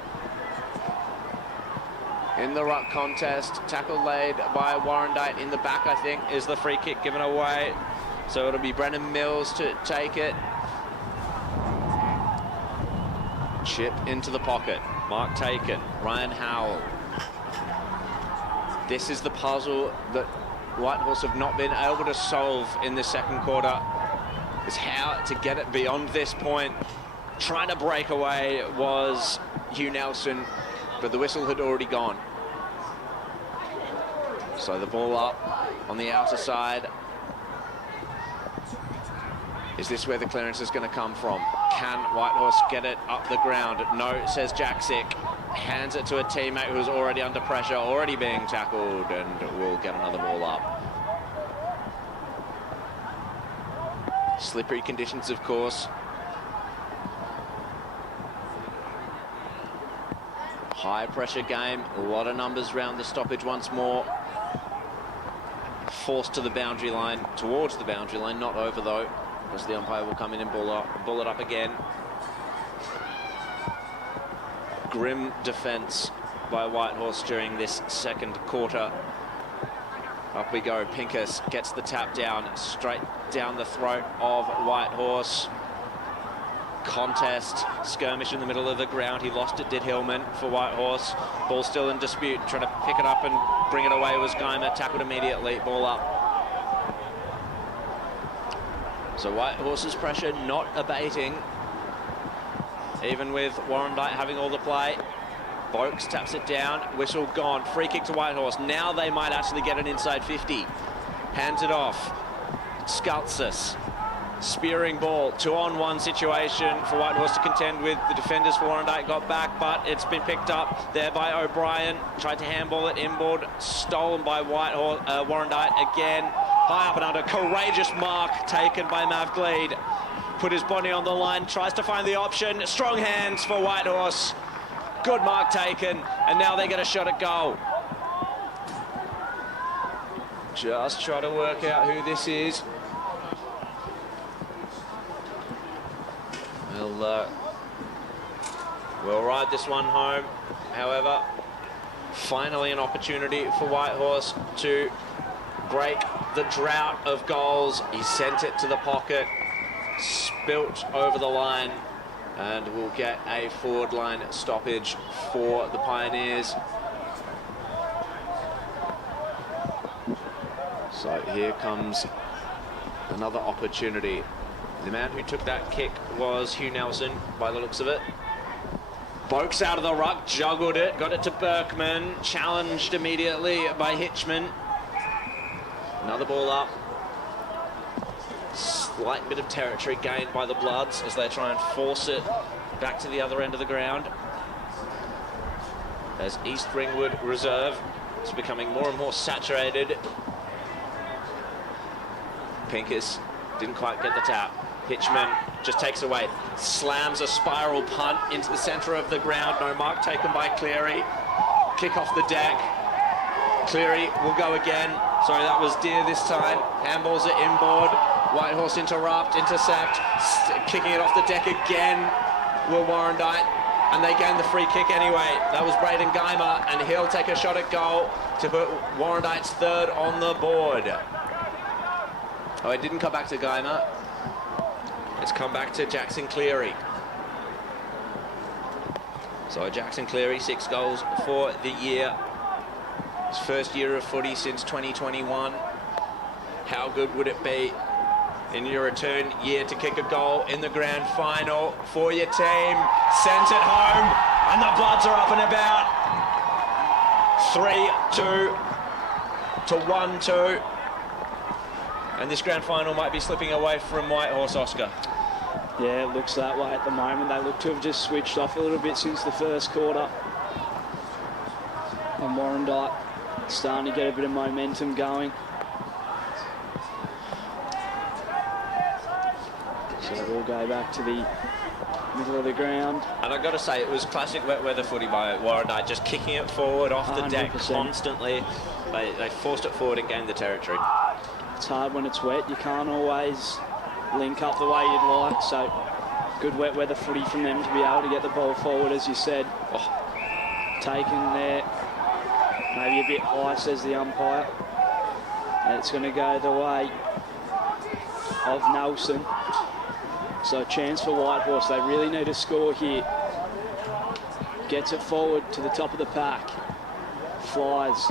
in the ruck contest. Tackle laid by Warrandyte in the back, I think, is the free kick given away. So it'll be Brennan Mills to take it. Chip into the pocket. Mark Taken, Ryan Howell. This is the puzzle that Whitehorse have not been able to solve in the second quarter, is how to get it beyond this point. Trying to break away was Hugh Nelson, but the whistle had already gone. So the ball up on the outer side. Is this where the clearance is going to come from? Can Whitehorse get it up the ground? No, says Jaksic. Hands it to a teammate who's already under pressure, already being tackled, and will get another ball up. Slippery conditions, of course. High pressure game, a lot of numbers round the stoppage once more. Forced to the boundary line, towards the boundary line, not over though, because the umpire will come in and ball it up again. Grim defence by Whitehorse during this second quarter. Up we go. Pincus gets the tap down, straight down the throat of Whitehorse. Contest, skirmish in the middle of the ground. He lost it, did Hillman, for Whitehorse. Ball still in dispute. Trying to pick it up and bring it away was Geimer. Tackled immediately. Ball up. So Whitehorse's pressure not abating, even with Warrandyte having all the play. Boakes taps it down, whistle gone, free kick to Whitehorse. Now they might actually get an inside 50. Hands it off. Skaltsis, spearing ball, 2-on-1 situation for Whitehorse to contend with. The defenders for Warrandyte got back, but it's been picked up there by O'Brien. Tried to handball it inboard, stolen by Warrandyte again. High up and under, courageous mark taken by Mav Gleed. Put his body on the line, tries to find the option. Strong hands for Whitehorse. Good mark taken, and now they get a shot at goal. Just try to work out who this is. We'll ride this one home. However, finally an opportunity for Whitehorse to break the drought of goals. He sent it to the pocket, spilt over the line, and we'll get a forward line stoppage for the Pioneers. So here comes another opportunity. The man who took that kick was Hugh Nelson, by the looks of it. Boakes out of the ruck, juggled it, got it to Berkman, challenged immediately by Hitchman. Another ball up. Slight bit of territory gained by the Bloods as they try and force it back to the other end of the ground. As East Ringwood Reserve is becoming more and more saturated. Pincus didn't quite get the tap. Hitchman just takes away, slams a spiral punt into the centre of the ground. No mark taken by Cleary. Kick off the deck. Cleary will go again. Sorry, that was Deer this time. Handballs are inboard. Whitehorse intercept, kicking it off the deck again will Warrandyte, and they gain the free kick anyway. That was Braden Geimer, and he'll take a shot at goal to put Warrandyte's third on the board. Oh, it didn't come back to Geimer. It's come back to Jackson Cleary. So Jackson Cleary, 6 goals for the year. His first year of footy since 2021. How good would it be in your return year to kick a goal in the grand final for your team? Sends it home, and the Bloods are up and about. 3-2 to 1-2. And this grand final might be slipping away from Whitehorse, Oscar. Yeah, it looks that way at the moment. They look to have just switched off a little bit since the first quarter. And Warrandyte starting to get a bit of momentum going. So we'll go back to the middle of the ground. And I've got to say, it was classic wet weather footy by Warrandyte, just kicking it forward off the deck 100%. constantly. They forced it forward and gained the territory. It's hard when it's wet. You can't always link up the way you'd like. So good wet weather footy from them to be able to get the ball forward, as you said. Oh, taken there. Maybe a bit high, says the umpire. And it's going to go the way of Nelson. So chance for Whitehorse. They really need a score here. Gets it forward to the top of the pack. Flies.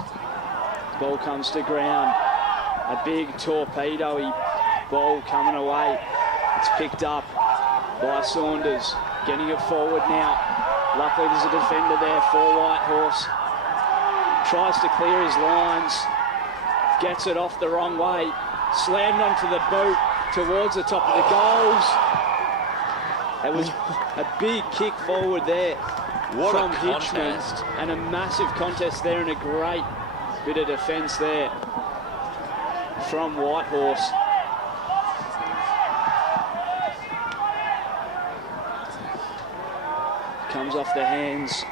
Ball comes to ground. A big torpedo-y ball coming away. It's picked up by Saunders. Getting it forward now. Luckily there's a defender there for Whitehorse. Tries to clear his lines. Gets it off the wrong way. Slammed onto the boot towards the top of the goals. It was a big kick forward there from Hitchman, and a massive contest there, and a great bit of defence there from Whitehorse. Comes off the hands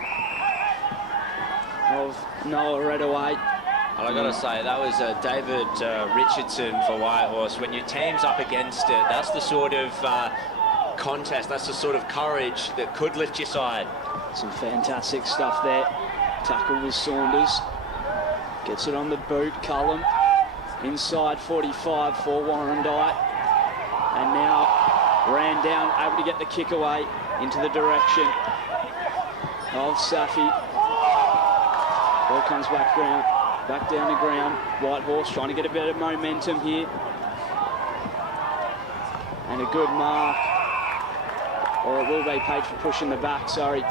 of Noah Redaway. And I've got to say, that was David Richardson for Whitehorse. When your team's up against it, that's the sort of contest, that's the sort of courage that could lift your side. Some fantastic stuff there. Tackle with Saunders. Gets it on the boot, Cullum. Inside 45 for Warrandyte. And now ran down, able to get the kick away into the direction of Safi. Ball comes back down to ground. Whitehorse trying to get a bit of momentum here. And a good mark. Or it will be paid for pushing the back, sorry,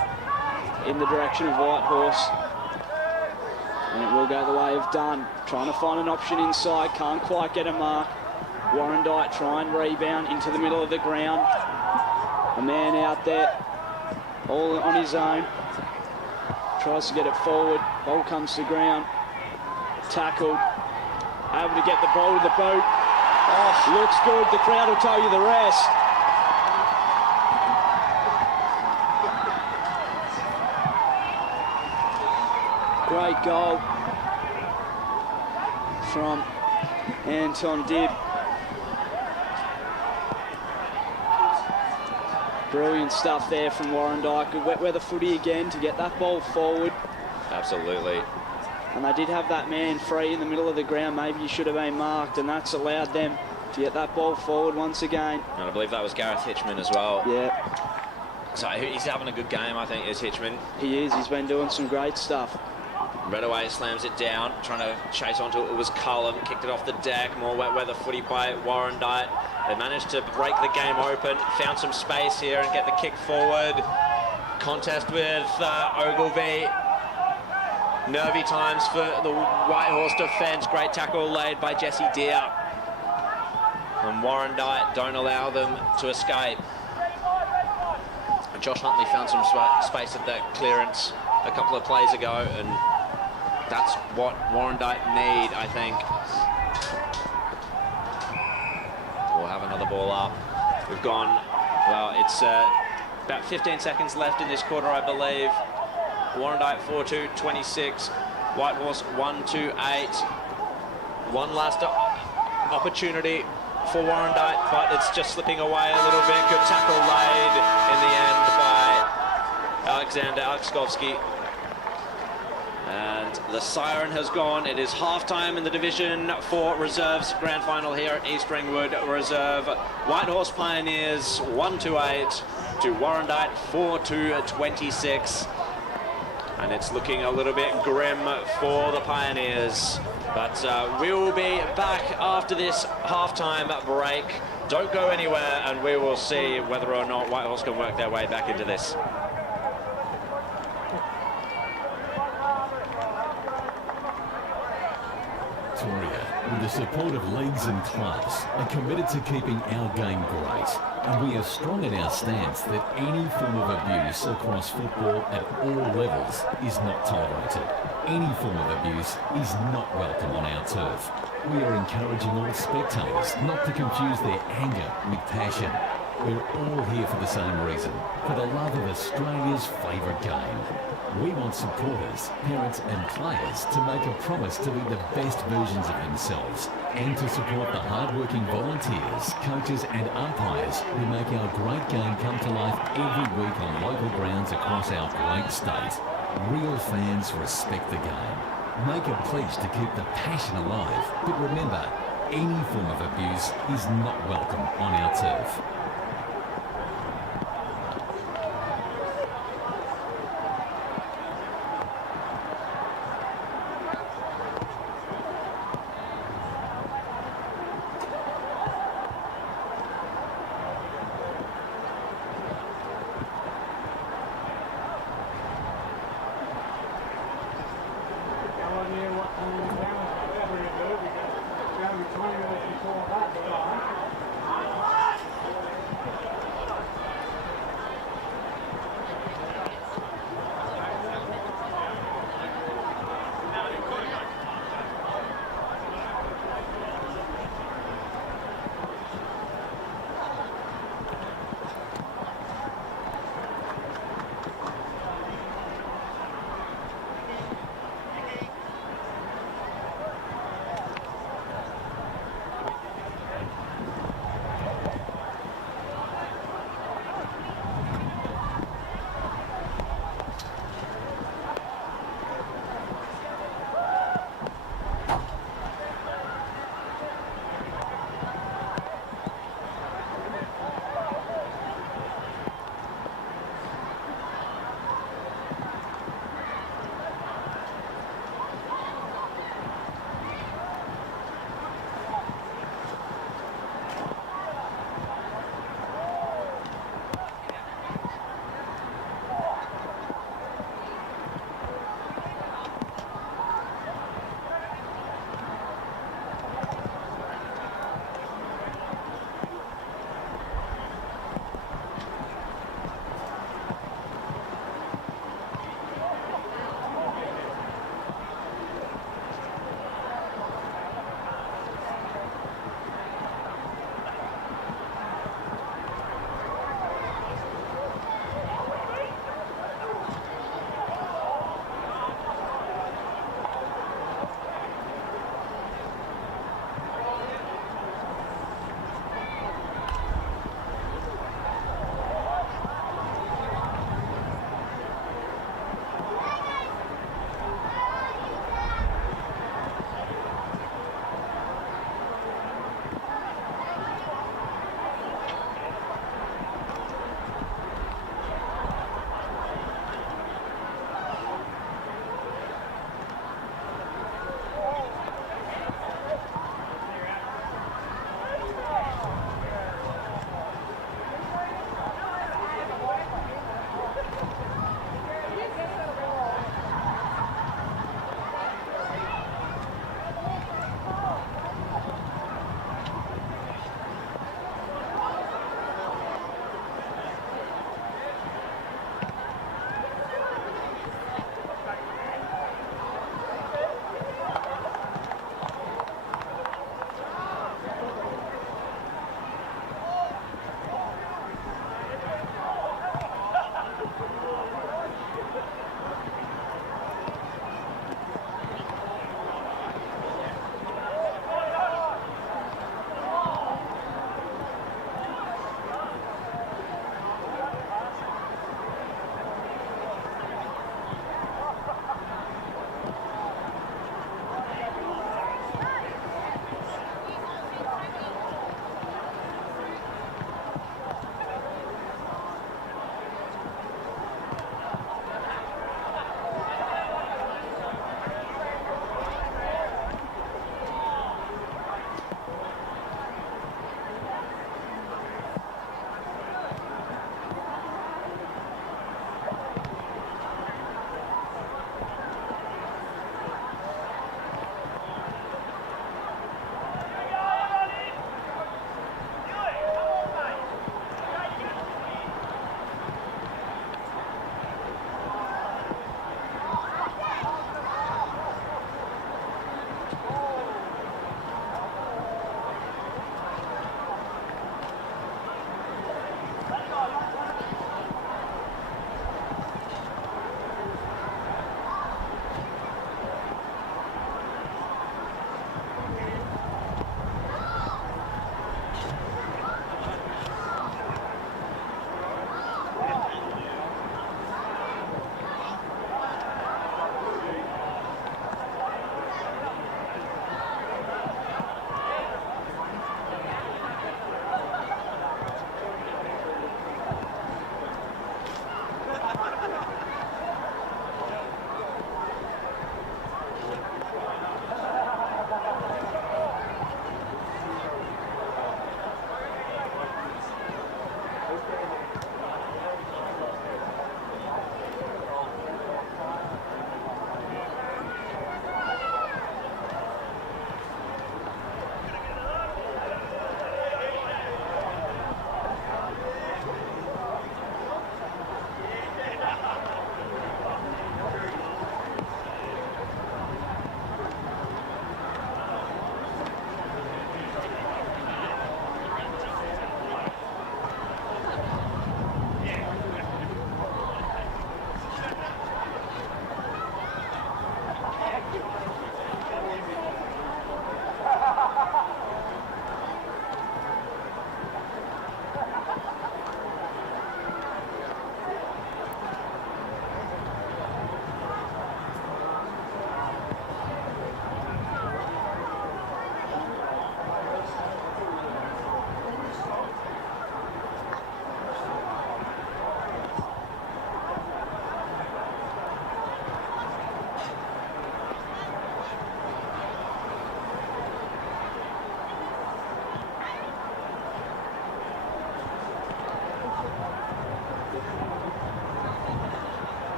in the direction of Whitehorse. And it will go the way of Dunn. Trying to find an option inside, can't quite get a mark. Warrandyte try and rebound into the middle of the ground. A man out there, all on his own. Tries to get it forward, ball comes to ground. Tackled, able to get the ball to the boot. Oh, looks good, the crowd will tell you the rest. Great goal from Anton Dibb. Brilliant stuff there from Warrandyte. Good wet weather footy again to get that ball forward. Absolutely. And they did have that man free in the middle of the ground. Maybe he should have been marked, and that's allowed them to get that ball forward once again. And I believe that was Gareth Hitchman as well. Yeah. So he's having a good game, I think, is Hitchman. He is. He's been doing some great stuff. Redaway slams it down, trying to chase onto it. It was Cullum, kicked it off the deck. More wet weather footy by Warrandyte. They managed to break the game open, found some space here and get the kick forward. Contest with Ogilvie. Nervy times for the Whitehorse defence. Great tackle laid by Jesse Deer. And Warrandyte don't allow them to escape. Josh Huntley found some space at that clearance a couple of plays ago, and that's what Warrandyte need, I think. We'll have another ball up. We've gone, well, it's about 15 seconds left in this quarter, I believe. Warrandyte 4-2, 26. Whitehorse 1-2-8. One last opportunity for Warrandyte, but it's just slipping away a little bit. Good tackle laid in the end by Alexander Alexkovsky. And the siren has gone. It is half-time in the Division 4 Reserves Grand Final here at East Ringwood Reserve. Whitehorse Pioneers 1-8 to Warrandyte 4-26. And it's looking a little bit grim for the Pioneers. But we'll be back after this half-time break. Don't go anywhere, and we will see whether or not Whitehorse can work their way back into this. With the support of leagues and clubs, are committed to keeping our game great. And we are strong in our stance that any form of abuse across football at all levels is not tolerated. Any form of abuse is not welcome on our turf. We are encouraging all spectators not to confuse their anger with passion. We're all here for the same reason, for the love of Australia's favourite game. We want supporters, parents and players to make a promise to be the best versions of themselves and to support the hard-working volunteers, coaches and umpires who make our great game come to life every week on local grounds across our great state. Real fans respect the game. Make a pledge to keep the passion alive, but remember, any form of abuse is not welcome on our turf.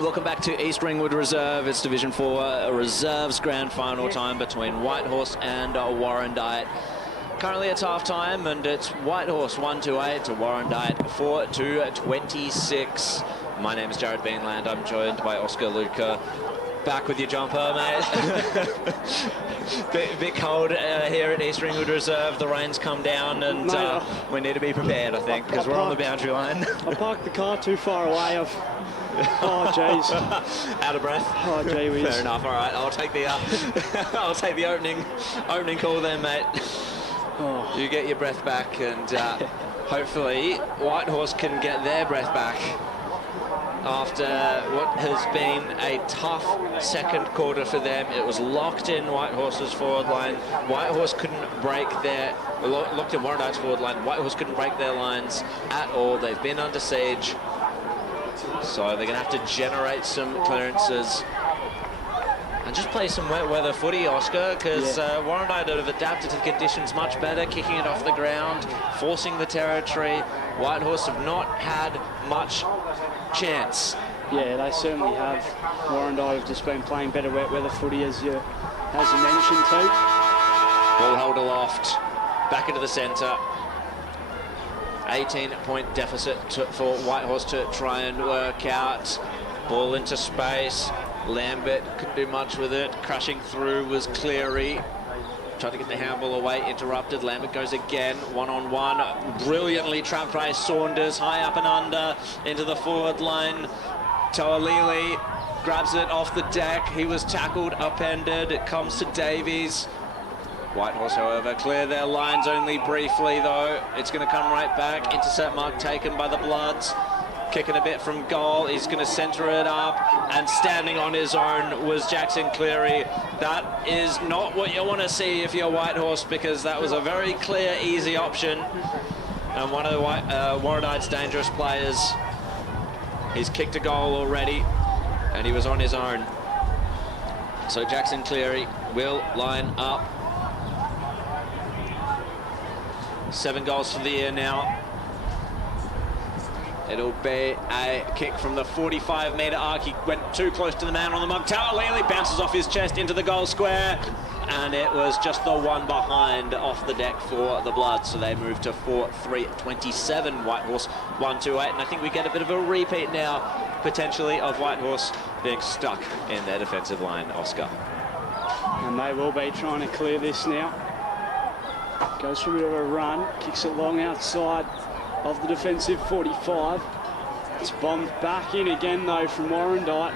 Welcome back to East Ringwood Reserve. It's Division 4 Reserves Grand Final time between Whitehorse and Warrandyte. Currently it's half time, and it's Whitehorse 1-8 to Warrandyte 4-26. My name is Jared Beanland. I'm joined by Oscar Luca. Back with your jumper, mate. bit cold here at East Ringwood Reserve. The rain's come down, and we need to be prepared, I think, because we're on the boundary line. I parked the car too far away. Oh, jeez. Out of breath. Oh, gee whiz. Fair enough. All right, I'll take the I'll take the opening call then, mate. Oh. You get your breath back, and hopefully Whitehorse can get their breath back after what has been a tough second quarter for them. It was locked in Whitehorse's forward line. Whitehorse couldn't break their locked in Warrandyte's forward line. Whitehorse couldn't break their lines at all. They've been under siege. So they're going to have to generate some clearances and just play some wet weather footy, Oscar, because Warrandyte have adapted to the conditions much better, kicking it off the ground, forcing the territory. Whitehorse have not had much chance. Yeah, they certainly have. Warrandyte have just been playing better wet weather footy, as you mentioned too. Ball held aloft, back into the centre. 18-point deficit for Whitehorse to try and work out. Ball into space. Lambert couldn't do much with it. Crashing through was Cleary. Tried to get the handball away, interrupted. Lambert goes again, one-on-one. Brilliantly trapped by Saunders, high up and under, into the forward line. Toalili grabs it off the deck. He was tackled, upended. It comes to Davies. Whitehorse, however, clear their lines only briefly, though. It's going to come right back. Intercept mark taken by the Bloods. Kicking a bit from goal. He's going to centre it up. And standing on his own was Jackson Cleary. That is not what you want to see if you're Whitehorse, because that was a very clear, easy option. And one of the Warrandyte's dangerous players. He's kicked a goal already, and he was on his own. So Jackson Cleary will line up. 7 goals for the year now. It'll be a kick from the 45-metre arc. He went too close to the man on the mug. Toalili bounces off his chest into the goal square, and it was just the one behind off the deck for the Blood. So they move to 4-3-27. Whitehorse 1-2-8, and I think we get a bit of a repeat now, potentially, of Whitehorse being stuck in their defensive line, Oscar. And they will be trying to clear this now. Goes for a bit of a run, kicks it long outside of the defensive 45. It's bombed back in again, though, from Warrandyte.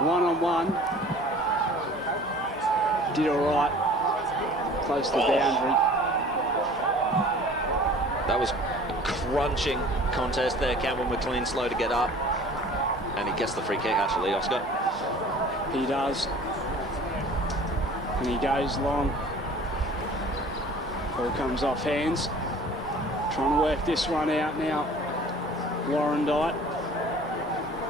One-on-one. Did all right. Close to the boundary. That was a crunching contest there. Campbell McLean slow to get up. And he gets the free kick, actually, Oscar. He does. And he goes long. Ball comes off hands. Trying to work this one out now. Warrandyte.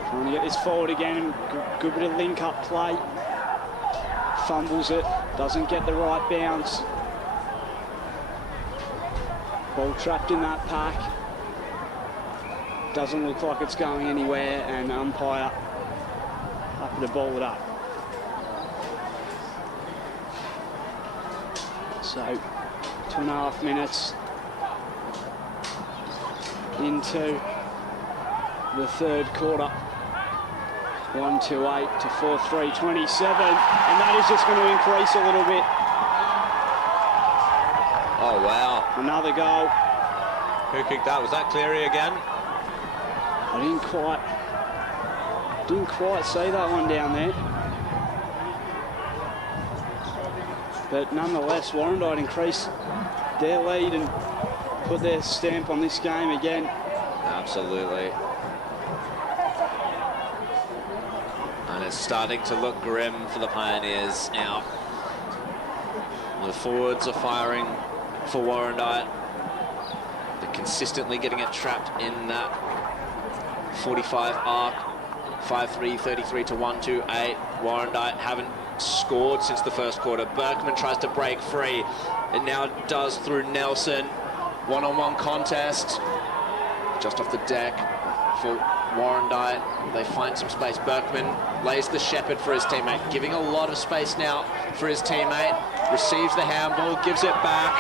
Trying to get this forward again. Good bit of link-up play. Fumbles it. Doesn't get the right bounce. Ball trapped in that pack. Doesn't look like it's going anywhere, and umpire happy to ball it up. So 2.5 minutes into the third quarter. 1-2-8 to 4-3-27, and that is just going to increase a little bit. Oh, wow. Another goal. Who kicked that? Was that Cleary again? I didn't quite see that one down there. But nonetheless, Warrandyte increased their lead and put their stamp on this game again. Absolutely. And it's starting to look grim for the Pioneers now. The forwards are firing for Warrandyte. They're consistently getting it trapped in that 45 arc. 5-3, 33 to 1-2-8. Warrandyte haven't scored since the first quarter. Berkman tries to break free. It now does through Nelson. One-on-one contest. Just off the deck for Warrandyte, they find some space. Berkman lays the shepherd for his teammate, giving a lot of space now for his teammate. Receives the handball, gives it back.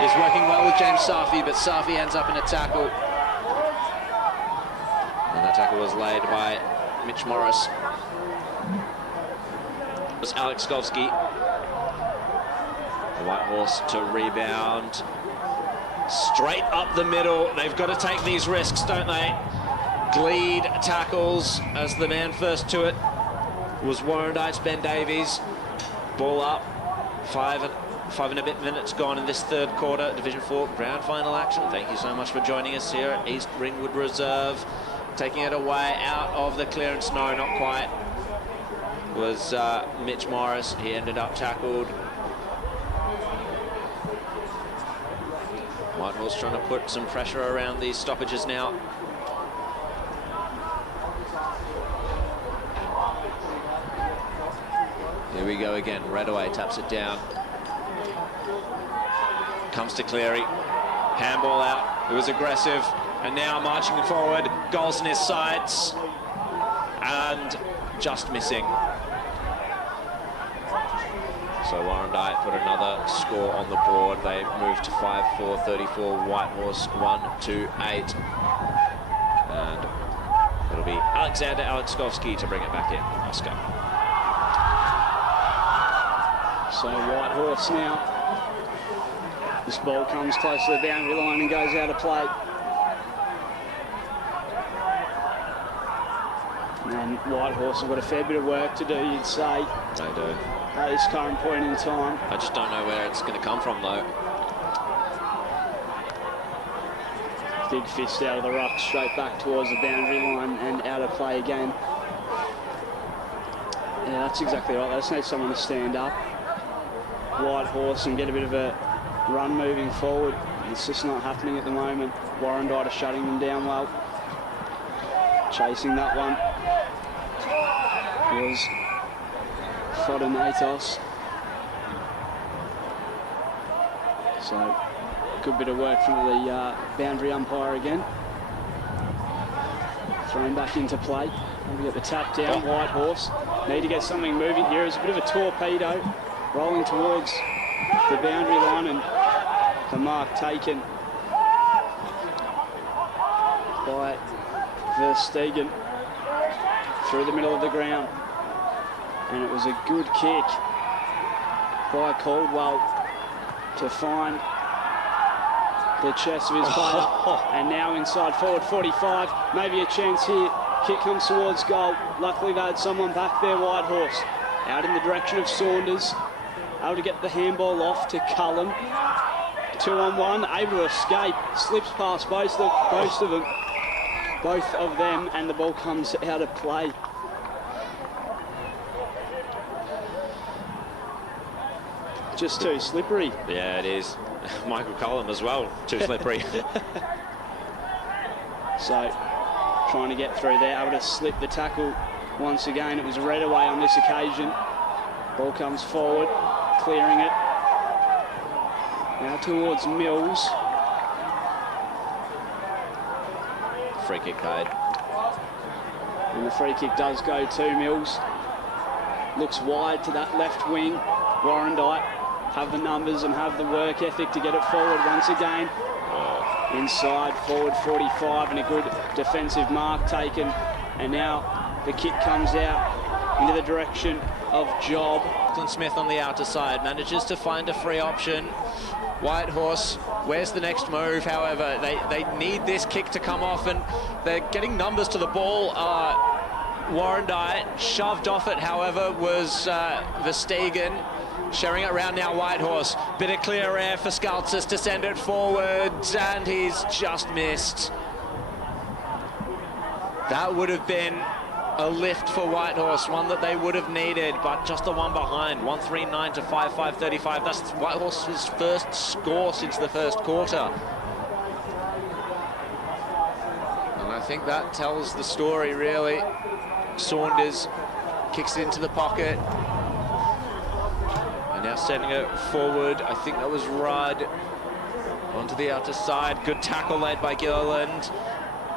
He's working well with James Safi, but Safi ends up in a tackle. And that tackle was laid by Mitch Morris. It was Alex Skovsky. The Whitehorse to rebound. Straight up the middle. They've got to take these risks, don't they? Glede tackles as the man first to it was Warrandyte's Ben Davies. Ball up. Five and a bit minutes gone in this third quarter. Division 4 grand final action. Thank you so much for joining us here at East Ringwood Reserve. Taking it away out of the clearance. No, not quite. Was Mitch Morris. He ended up tackled. Whitehorse trying to put some pressure around these stoppages now. Here we go again. Redaway taps it down. Comes to Cleary. Handball out. It was aggressive. And now marching forward. Goals in his sights. And just missing. So Warrandyte put another score on the board. They moved to 5-4, 34. Whitehorse 1-2-8. And it'll be Alexander Alexkovsky to bring it back in. Oscar. So Whitehorse now. This ball comes close to the boundary line and goes out of play. And Whitehorse have got a fair bit of work to do, you'd say, They do. at this current point in time. I just don't know where it's going to come from, though. Big fist out of the ruck, straight back towards the boundary line and out of play again. Yeah, that's exactly right. They just need someone to stand up. Whitehorse and get a bit of a run moving forward. It's just not happening at the moment. Warrandyte are shutting them down well. Chasing that one was Fodonatos. So, good bit of work from the boundary umpire again. Thrown back into play. Maybe get the tap down. Whitehorse need to get something moving here. It's a bit of a torpedo rolling towards the boundary line and the mark taken by Verstegen through the middle of the ground. And it was a good kick by Caldwell to find the chest of his player. And now inside forward 45, maybe a chance here. Kick comes towards goal. Luckily they had someone back there, Whitehorse. Out in the direction of Saunders. Able to get the handball off to Cullen. 2-on-1, able to escape. Slips past both of them, and the ball comes out of play. Just too slippery. Yeah, it is. Michael Cullen as well, too slippery. So, trying to get through there, able to slip the tackle once again. It was Redaway on this occasion. Ball comes forward, clearing it. Now towards Mills. Free kick paid. And the free kick does go to Mills. Looks wide to that left wing. Warrandyte have the numbers and have the work ethic to get it forward once again. Inside forward 45 and a good defensive mark taken. And now the kick comes out into the direction of Job. Smith on the outer side manages to find a free option. Whitehorse, where's the next move? However, they need this kick to come off, and they're getting numbers to the ball. Warrandyte shoved off it, however, was Verstegen. Sharing it around now, Whitehorse. Bit of clear air for Skaltzis to send it forward, and he's just missed. That would have been a lift for Whitehorse, one that they would have needed, but just the one behind. 139 to 55-35. That's Whitehorse's first score since the first quarter. And I think that tells the story, really. Saunders kicks it into the pocket. And now sending it forward. I think that was Rudd onto the outer side. Good tackle laid by Gilliland.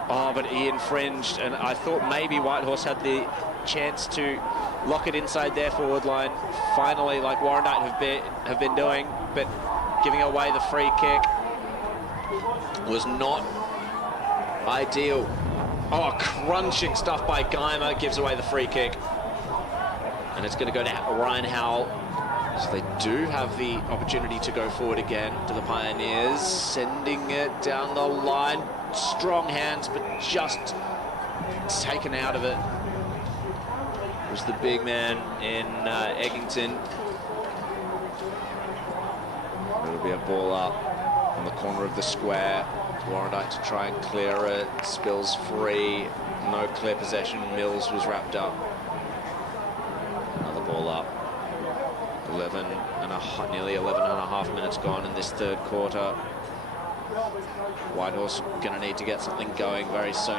Oh, but he infringed, and I thought maybe Whitehorse had the chance to lock it inside their forward line. Finally, like Warrandyte have been doing, but giving away the free kick was not ideal. Oh, crunching stuff by Geimer, gives away the free kick. And it's going to go to Ryan Howell. So they do have the opportunity to go forward again to the Pioneers, sending it down the line. Strong hands, but just taken out of it. It was the big man in Eggington. It'll be a ball up on the corner of the square. Warrandyte to try and clear it. Spills free. No clear possession. Mills was wrapped up. Another ball up. Nearly 11 and a half minutes gone in this third quarter. Whitehorse going to need to get something going very soon.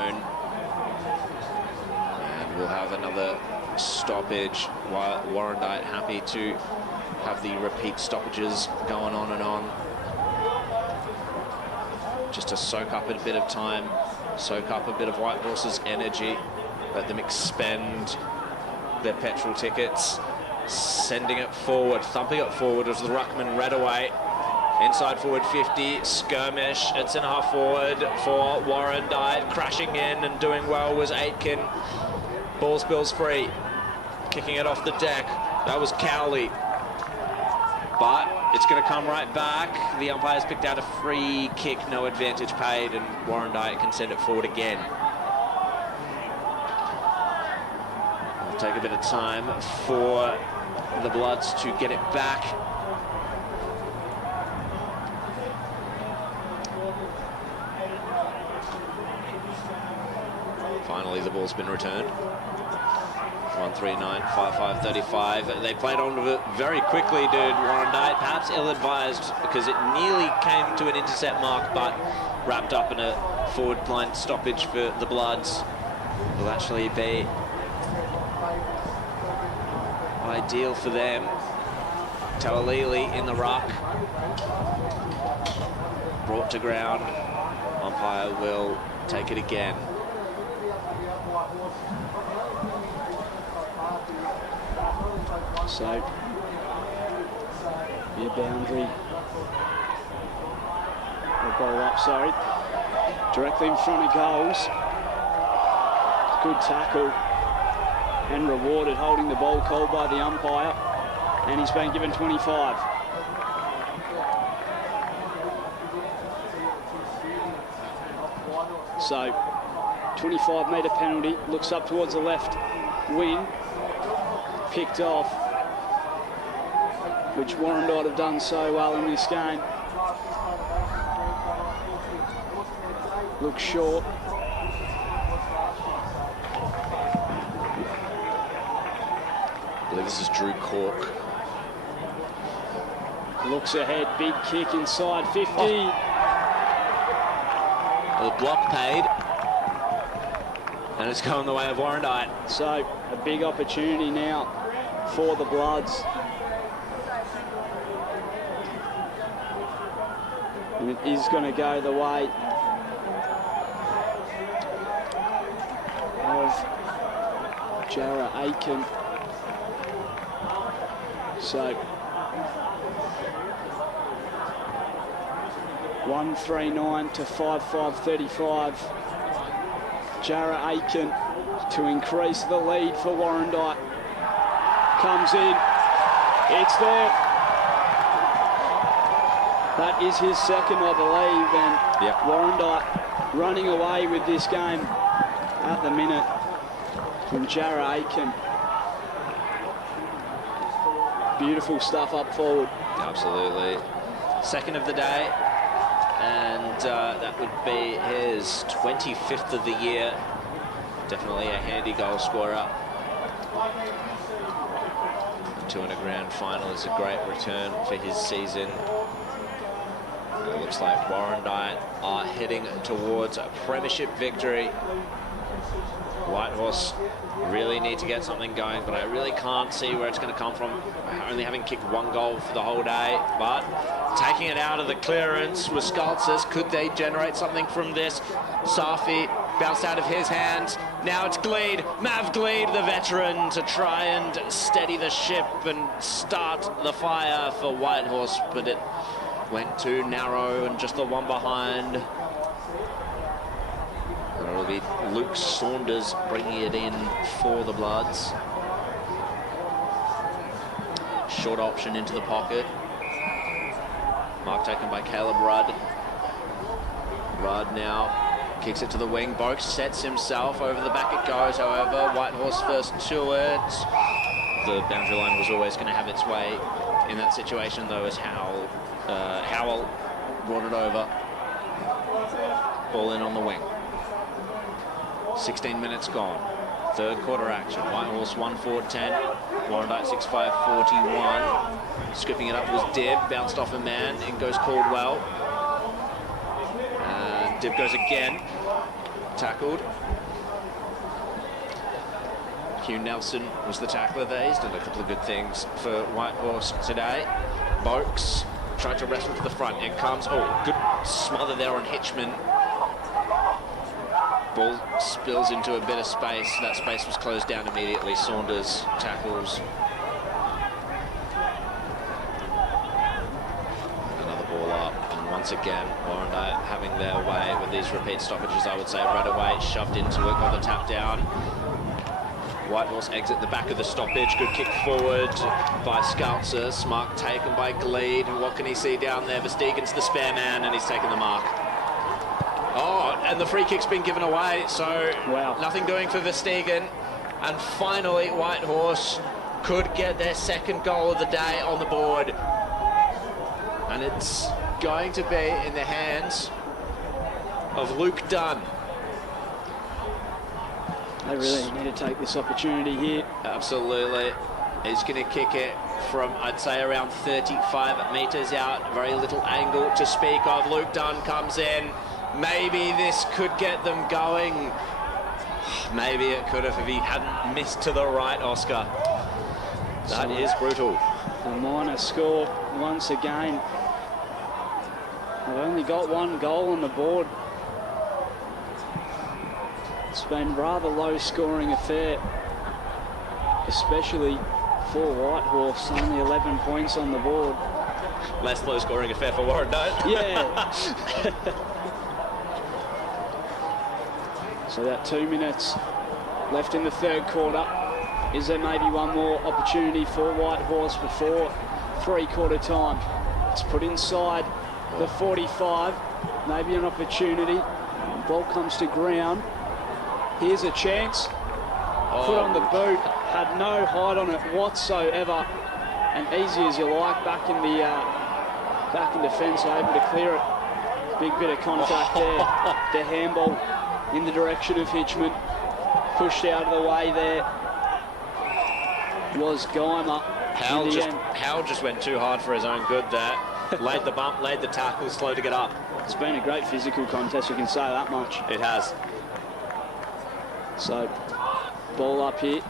And we'll have another stoppage. Warrandyte happy to have the repeat stoppages going on and on. Just to soak up a bit of time, soak up a bit of Whitehorse's energy, let them expend their petrol tickets. Sending it forward, thumping it forward as the ruckman read away. Inside forward 50, skirmish at centre half forward for Warrandyte. Crashing in and doing well was Aitken. Ball spills free, kicking it off the deck. That was Cowley. But it's going to come right back. The umpires picked out a free kick, no advantage paid, and Warrandyte can send it forward again. It'll take a bit of time for the Bloods to get it back. Finally, the ball's been returned. 139, 55, 35. They played on with it very quickly, did Warrandyte. Perhaps ill-advised because it nearly came to an intercept mark, but wrapped up in a forward line stoppage for the Bloods. Will actually be ideal for them. Tawalili in the ruck. Brought to ground. Umpire will take it again. So, your boundary. The ball up, sorry. Directly in front of goals. Good tackle. And rewarded, holding the ball called by the umpire. And he's been given 25. So, 25-metre penalty. Looks up towards the left wing. Picked off, which Warrandyte have done so well in this game. Looks short. I believe this is Drew Cork. Looks ahead, big kick inside 50. Oh. The block paid. And it's going the way of Warrandyte. So, a big opportunity now for the Bloods. And it is going to go the way of Jarrah Aitken. So, 139 to 55-35. Jarrah Aitken to increase the lead for Warrandyte. Comes in. It's there. That is his second, I believe, and yep. Warrandyte running away with this game at the minute from Jarrah Aitken. Beautiful stuff up forward. Absolutely. Second of the day, and that would be his 25th of the year. Definitely a handy goal scorer. 2 in a grand final is a great return for his season. And it looks like Warrandyte are heading towards a premiership victory. Whitehorse really need to get something going, but I really can't see where it's going to come from, only having kicked 1 goal for the whole day. But taking it out of the clearance was Skaltzis. Could they generate something from this? Safi bounced out of his hands. Now it's Gleed, Mav Gleed, the veteran, to try and steady the ship and start the fire for Whitehorse, but it went too narrow and just the one behind. And it'll be Luke Saunders bringing it in for the Bloods. Short option into the pocket. Mark taken by Caleb Rudd. Rudd now kicks it to the wing. Boak sets himself. Over the back it goes, however. Whitehorse first to it. The boundary line was always going to have its way in that situation, though, as Howell brought it over. Ball in on the wing. 16 minutes gone. Third quarter action. Whitehorse 1-4-10. Warrandyte 6-5-41. Scooping it up was Dibb. Bounced off a man. In goes Caldwell. And Dibb goes again. Tackled. Hugh Nelson was the tackler there. He's done a couple of good things for Whitehorse today. Boakes tried to wrestle to the front. It comes. Oh, good smother there on Hitchman. Ball spills into a bit of space. That space was closed down immediately. Saunders tackles. Another ball up. And once again, Warrandyte having their way with these repeat stoppages, I would say. Right away, shoved into it, got the tap down. Whitehorse exit the back of the stoppage. Good kick forward by Scoutser. Mark taken by Gleed. And what can he see down there? Versteegen's the spare man, and he's taken the mark. Oh, and the free kick's been given away, so wow. Nothing doing for Versteegen. And finally, Whitehorse could get their second goal of the day on the board. And it's going to be in the hands of Luke Dunn. They really need to take this opportunity here. Absolutely. He's going to kick it from, I'd say, around 35 metres out. Very little angle to speak of. Luke Dunn comes in. Maybe this could get them going. Maybe it could have if he hadn't missed to the right, Oscar. That is brutal. A minor score once again. They've only got one goal on the board. It's been rather low-scoring affair, especially for Whitehorse. Only 11 points on the board. Less low-scoring affair for Warrandyte. Yeah. So that 2 minutes left in the third quarter. Is there maybe one more opportunity for Whitehorse before three-quarter time? It's put inside the 45. Maybe an opportunity. Ball comes to ground. Here's a chance. Put on the boot. Had no height on it whatsoever. And easy as you like, back in defence, able to clear it. Big bit of contact there. The handball in the direction of Hitchman. Pushed out of the way there was Geimer. Howell just went too hard for his own good there. Laid the bump, laid the tackle, slow to get up. It's been a great physical contest, you can say that much. It has. So, ball up here.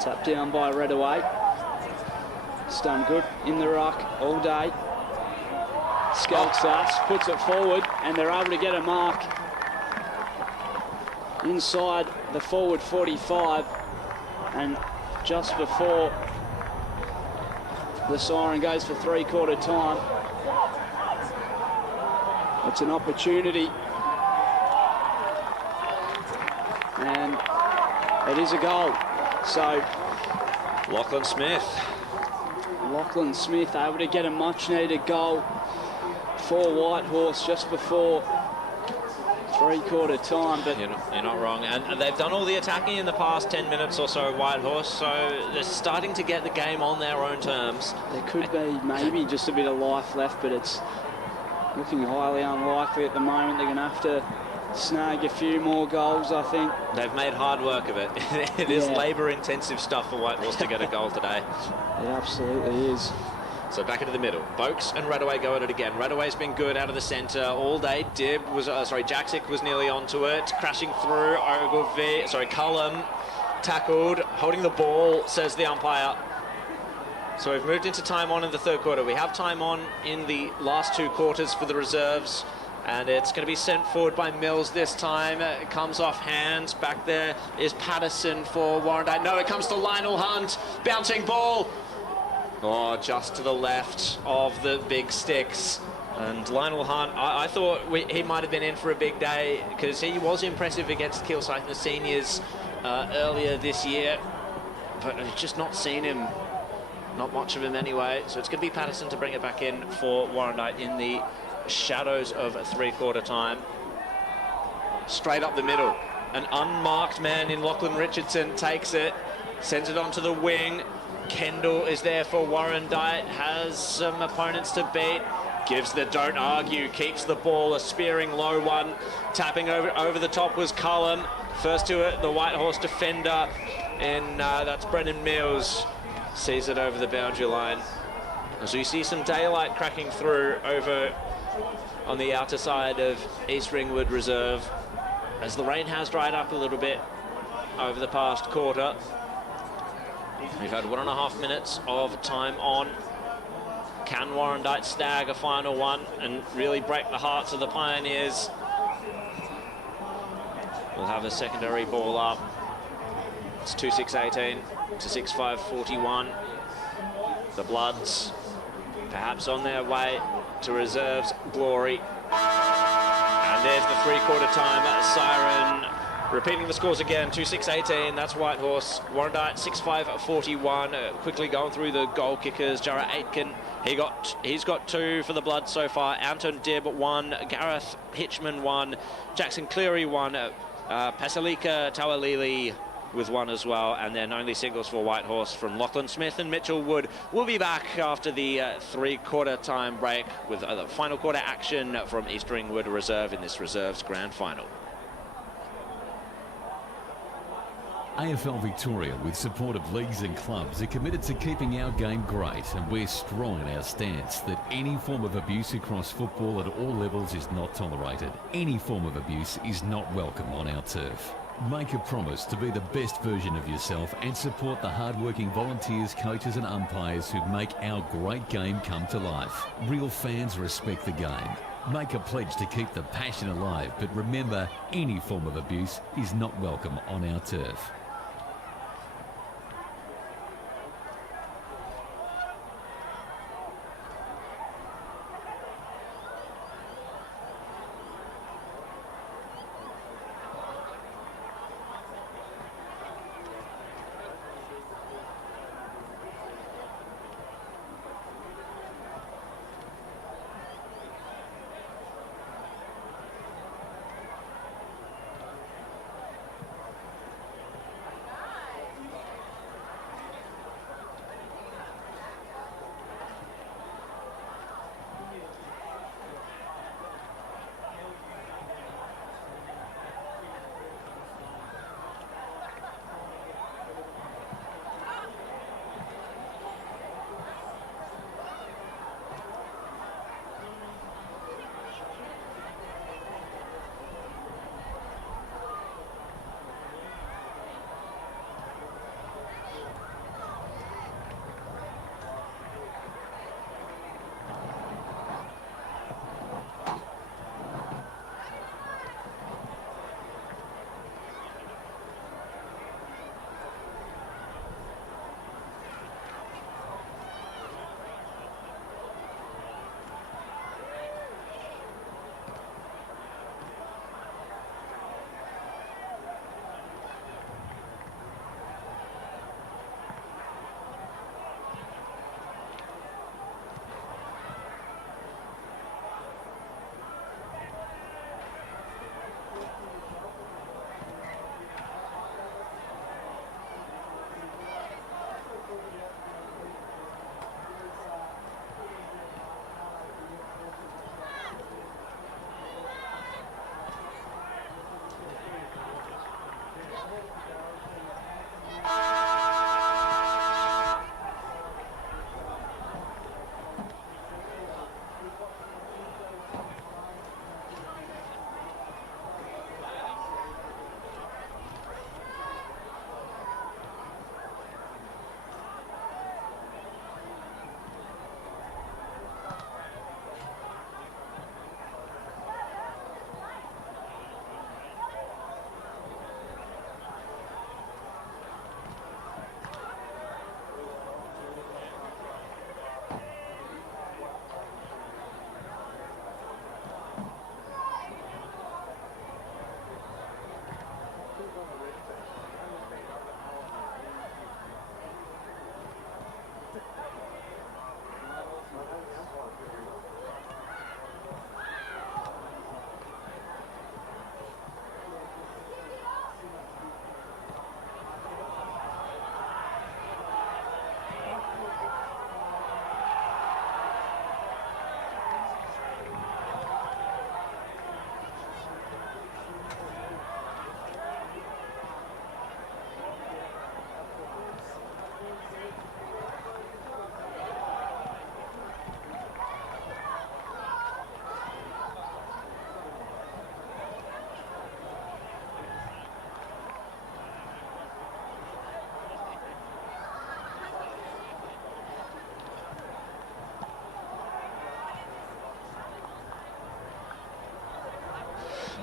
Tapped down by Redaway. It's done good in the ruck all day. Skulks us, puts it forward, and they're able to get a mark inside the forward 45. And just before the siren goes for three-quarter time, it's an opportunity. And it is a goal. So Lachlan Smith able to get a much-needed goal for Whitehorse just before three-quarter time. But you're not wrong. And they've done all the attacking in the past 10 minutes or so, Whitehorse, so they're starting to get the game on their own terms. There could be maybe just a bit of life left, but it's looking highly unlikely at the moment. They're going to have to snag a few more goals, I think. They've made hard work of it. It is labour-intensive stuff for Whitehorse to get a goal today. It absolutely is. So back into the middle. Boakes and Redaway go at it again. Redaway's been good out of the centre all day. Jaksic was nearly onto it. Crashing through. Cullum tackled. Holding the ball, says the umpire. So we've moved into time on in the third quarter. We have time on in the last two quarters for the reserves. And it's going to be sent forward by Mills this time. It comes off hands. Back there is Patterson for Warrandyte. No, it comes to Lionel Hunt. Bouncing ball. Oh, just to the left of the big sticks. And Lionel Hunt, I thought he might have been in for a big day because he was impressive against Kilsyth and the seniors earlier this year. But I've just not seen him. Not much of him anyway. So it's going to be Patterson to bring it back in for Warrandyte in the shadows of a three-quarter time. Straight up the middle. An unmarked man in Lachlan Richardson takes it, sends it onto the wing. Kendall is there for Warrandyte, has some opponents to beat. Gives the don't argue, keeps the ball, a spearing low one. Tapping over the top was Cullum. First to it, the Whitehorse defender, and that's Brendan Mills. Sees it over the boundary line. As we see some daylight cracking through over on the outer side of East Ringwood Reserve, as the rain has dried up a little bit over the past quarter. We've had 1.5 minutes of time on. Can Warrandyte stag a final one and really break the hearts of the Pioneers? We'll have a secondary ball up. It's 2-6-18 to 6-5-41. The Bloods perhaps on their way to Reserve's glory. And there's the three-quarter time siren. Repeating the scores again, 2-6-18, that's Whitehorse. Warrandyte 6-5-41. Quickly going through the goal kickers. Jarrah Aitken, he's got 2 for the Blood so far. Anton Dibb 1, Gareth Hitchman 1, Jackson Cleary 1, Pasalika Tawalili with 1 as well, and then only singles for Whitehorse from Lachlan Smith and Mitchell Wood. We'll be back after the three-quarter time break with the final quarter action from East Ringwood Reserve in this Reserve's grand final. AFL Victoria, with support of leagues and clubs, are committed to keeping our game great, and we're strong in our stance that any form of abuse across football at all levels is not tolerated. Any form of abuse is not welcome on our turf. Make a promise to be the best version of yourself and support the hard-working volunteers, coaches and umpires who make our great game come to life. Real fans respect the game. Make a pledge to keep the passion alive, but remember, any form of abuse is not welcome on our turf.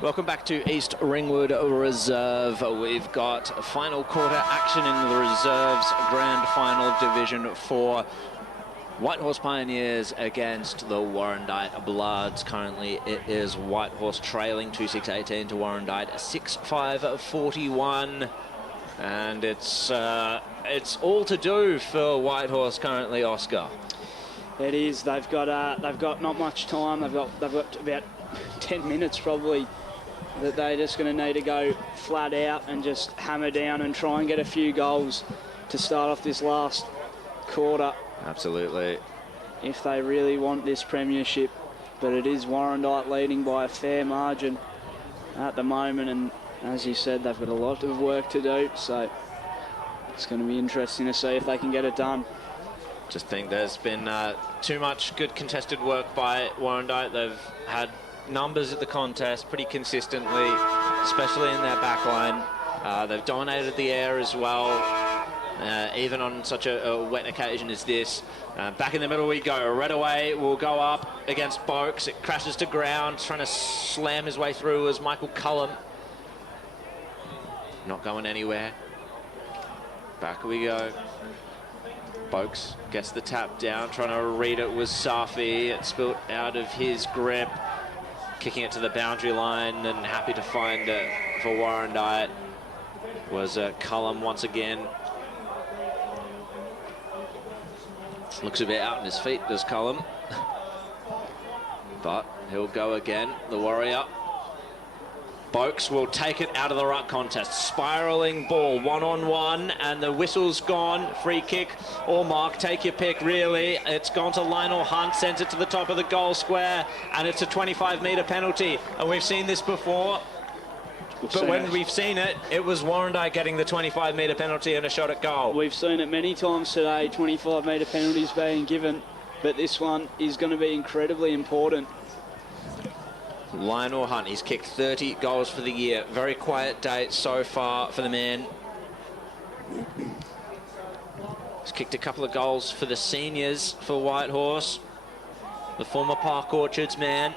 Welcome back to East Ringwood Reserve. We've got final quarter action in the Reserves Grand Final Division 4. Whitehorse Pioneers against the Warrandyte Bloods. Currently it is Whitehorse trailing 2-6-18 to Warrandyte 6-5-41. And it's all to do for Whitehorse currently, Oscar. It is. They've got not much time. They've got about 10 minutes probably that they're just going to need to go flat out and just hammer down and try and get a few goals to start off this last quarter. Absolutely. If they really want this premiership. But it is Warrandyte leading by a fair margin at the moment, and as you said, they've got a lot of work to do, so it's going to be interesting to see if they can get it done. Just think there's been too much good contested work by Warrandyte. They've had numbers at the contest pretty consistently, especially in their back line. They've dominated the air as well, even on such a wet occasion as this. Back in the middle we go. Redaway will go up against Boakes. It crashes to ground, trying to slam his way through as Michael Cullum. Not going anywhere. Back we go. Boakes gets the tap down, trying to read it with Safi. It's spilt out of his grip. Kicking it to the boundary line and happy to find it for Warrandyte was Cullum once again. Looks a bit out on his feet, does Cullum. But he'll go again, the Warrior. Boakes will take it out of the ruck contest. Spiralling ball, one-on-one, and the whistle's gone. Free kick or mark, take your pick, really. It's gone to Lionel Hunt, sends it to the top of the goal square, and it's a 25-metre penalty. And we've seen this before, but when we've seen it, it was Warrandyte getting the 25-metre penalty and a shot at goal. We've seen it many times today, 25-metre penalties being given, but this one is going to be incredibly important. Lionel Hunt, he's kicked 30 goals for the year. Very quiet day so far for the man. He's kicked a couple of goals for the seniors for Whitehorse. The former Park Orchards man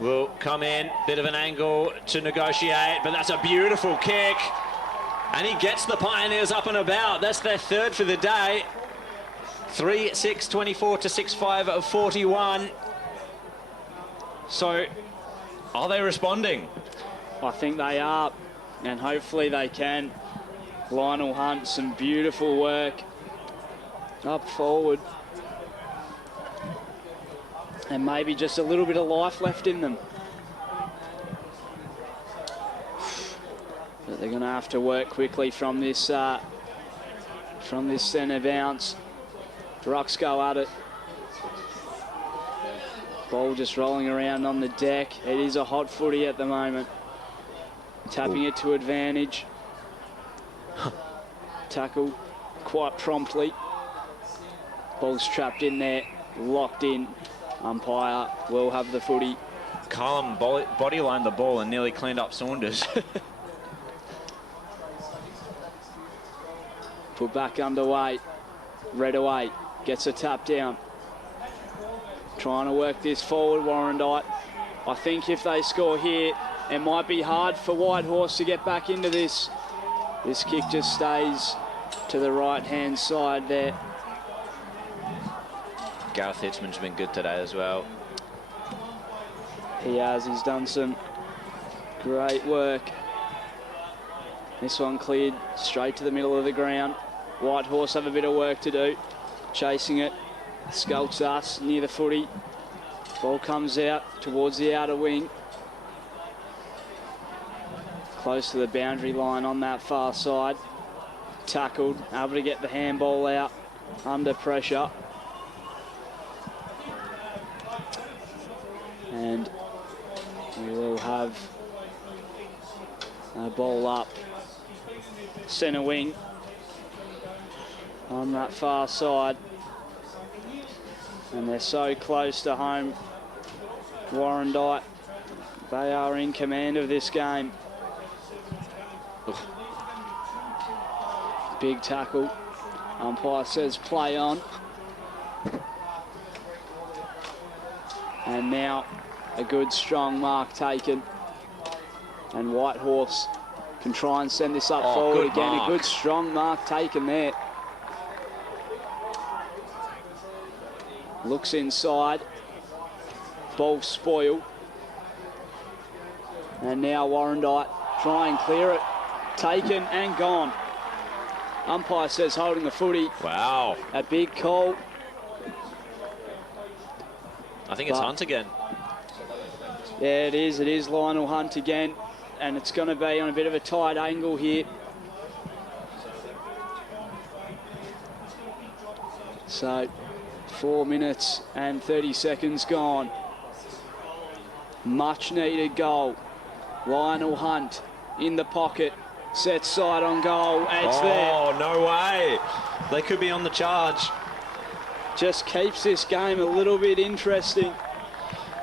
will come in. Bit of an angle to negotiate, but that's a beautiful kick. And he gets the Pioneers up and about. That's their third for the day. 3-6-24 to 6-5-41. So, are they responding? I think they are, and hopefully they can. Lionel Hunt, some beautiful work up forward. And maybe just a little bit of life left in them. But they're going to have to work quickly from this centre bounce. Rucks go at it. Ball just rolling around on the deck. It is a hot footy at the moment. Tapping it to advantage. Tackle quite promptly. Ball's trapped in there, locked in. Umpire will have the footy. Cullum bodylined the ball and nearly cleaned up Saunders. Put back underway. Redaway gets a tap down. Trying to work this forward, Warrandyte. I think if they score here, it might be hard for Whitehorse to get back into this. This kick just stays to the right-hand side there. Gareth Hitzman's been good today as well. He has. He's done some great work. This one cleared straight to the middle of the ground. Whitehorse have a bit of work to do. Chasing it. Skulks us near the footy. Ball comes out towards the outer wing. Close to the boundary line on that far side. Tackled, able to get the handball out under pressure. And we will have a ball up centre wing on that far side. And they're so close to home, Warrandyte. They are in command of this game. Big tackle. Umpire says play on. And now a good strong mark taken. And Whitehorse can try and send this up Oh, forward good again. mark. A good strong mark taken there. Looks inside. Ball spoiled. And now Warrandyte try and clear it. Taken and gone. Umpire says holding the footy. Wow. A big call. I think it's But- Hunt again. Yeah, it is. It is Lionel Hunt again. And it's going to be on a bit of a tight angle here. So, 4 minutes and 30 seconds gone. Much needed goal. Lionel Hunt in the pocket. Sets side on goal. And it's there. Oh, no way. They could be on the charge. Just keeps this game a little bit interesting.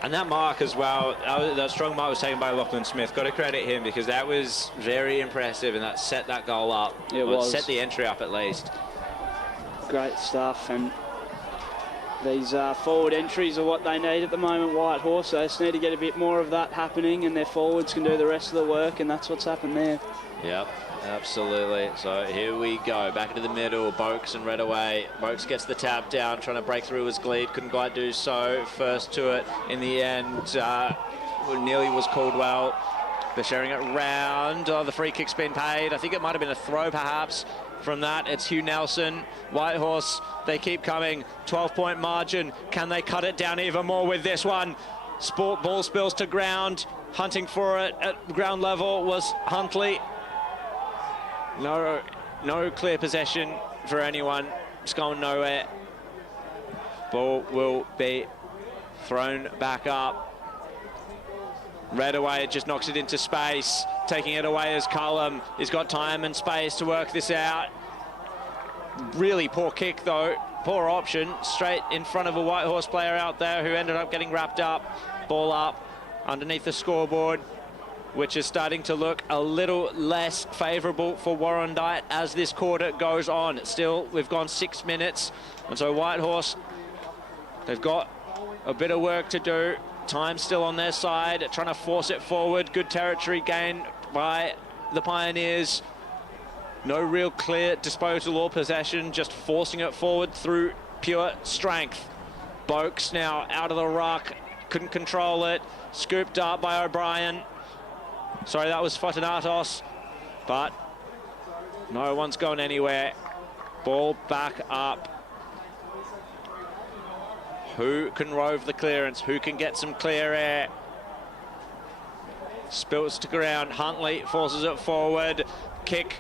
And that mark as well, that strong mark was taken by Lachlan Smith. Got to credit him because that was very impressive and that set that goal up. It Well, was. set the entry up at least. Great stuff. And these forward entries are what they need at the moment, Whitehorse. They just need to get a bit more of that happening and their forwards can do the rest of the work, and that's what's happened there. Yep, absolutely. So here we go, back into the middle, Boakes and Redaway. Boakes gets the tap down, trying to break through his lead, couldn't quite do so. First to it in the end, nearly was Caldwell. They're sharing it round. Oh, the free kick's been paid. I think it might have been a throw perhaps from that. It's Hugh Nelson. Whitehorse, they keep coming. 12-point margin. Can they cut it down even more with this one? Sport ball spills to ground. Hunting for it at ground level was Huntley. No clear possession for anyone. It's going nowhere. Ball will be thrown back up. Redaway just knocks it into space. Taking it away as Cullum. He's got time and space to work this out. Really poor kick though. Poor option. Straight in front of a Whitehorse player out there who ended up getting wrapped up. Ball up underneath the scoreboard, which is starting to look a little less favourable for Warrandyte as this quarter goes on. Still, we've gone 6 minutes, and so Whitehorse, they've got a bit of work to do. Time still on their side, trying to force it forward. Good territory gain by the Pioneers. No real clear disposal or possession, just forcing it forward through pure strength. Boakes now out of the ruck, couldn't control it. Scooped up by O'Brien. Sorry, that was Fortunatos, but no one's gone anywhere. Ball back up. Who can rove the clearance? Who can get some clear air? Spills to ground. Huntley forces it forward. Kick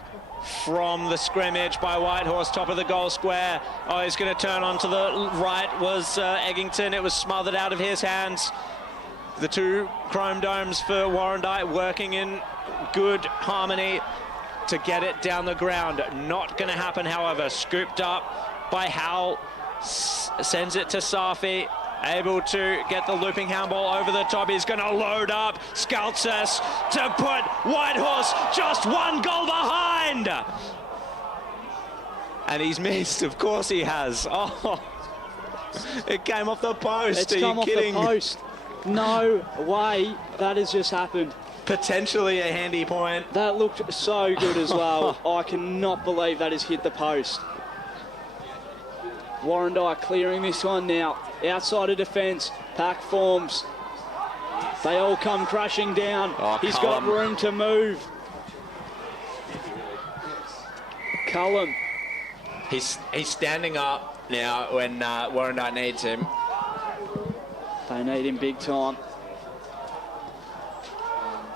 from the scrimmage by Whitehorse, top of the goal square. Oh, he's going to turn onto the right was Eggington. It was smothered out of his hands. The two chrome domes for Warrandyte working in good harmony to get it down the ground. Not going to happen, however. Scooped up by Howell. Sends it to Safi. Able to get the looping handball over the top. He's going to load up. Skaltzis to put Whitehorse just one goal behind. And he's missed. Of course he has. Oh, it came off the post. It's Are come you off kidding? the post. No way that has just happened. Potentially a handy point. That looked so good as well. I cannot believe that has hit the post. Warrandyte clearing this one now. Outside of defence. Pack forms. They all come crashing down. Oh, He's Cullum. got room to move. Cullum. He's standing up now when Warrandyte needs him. They need him big time.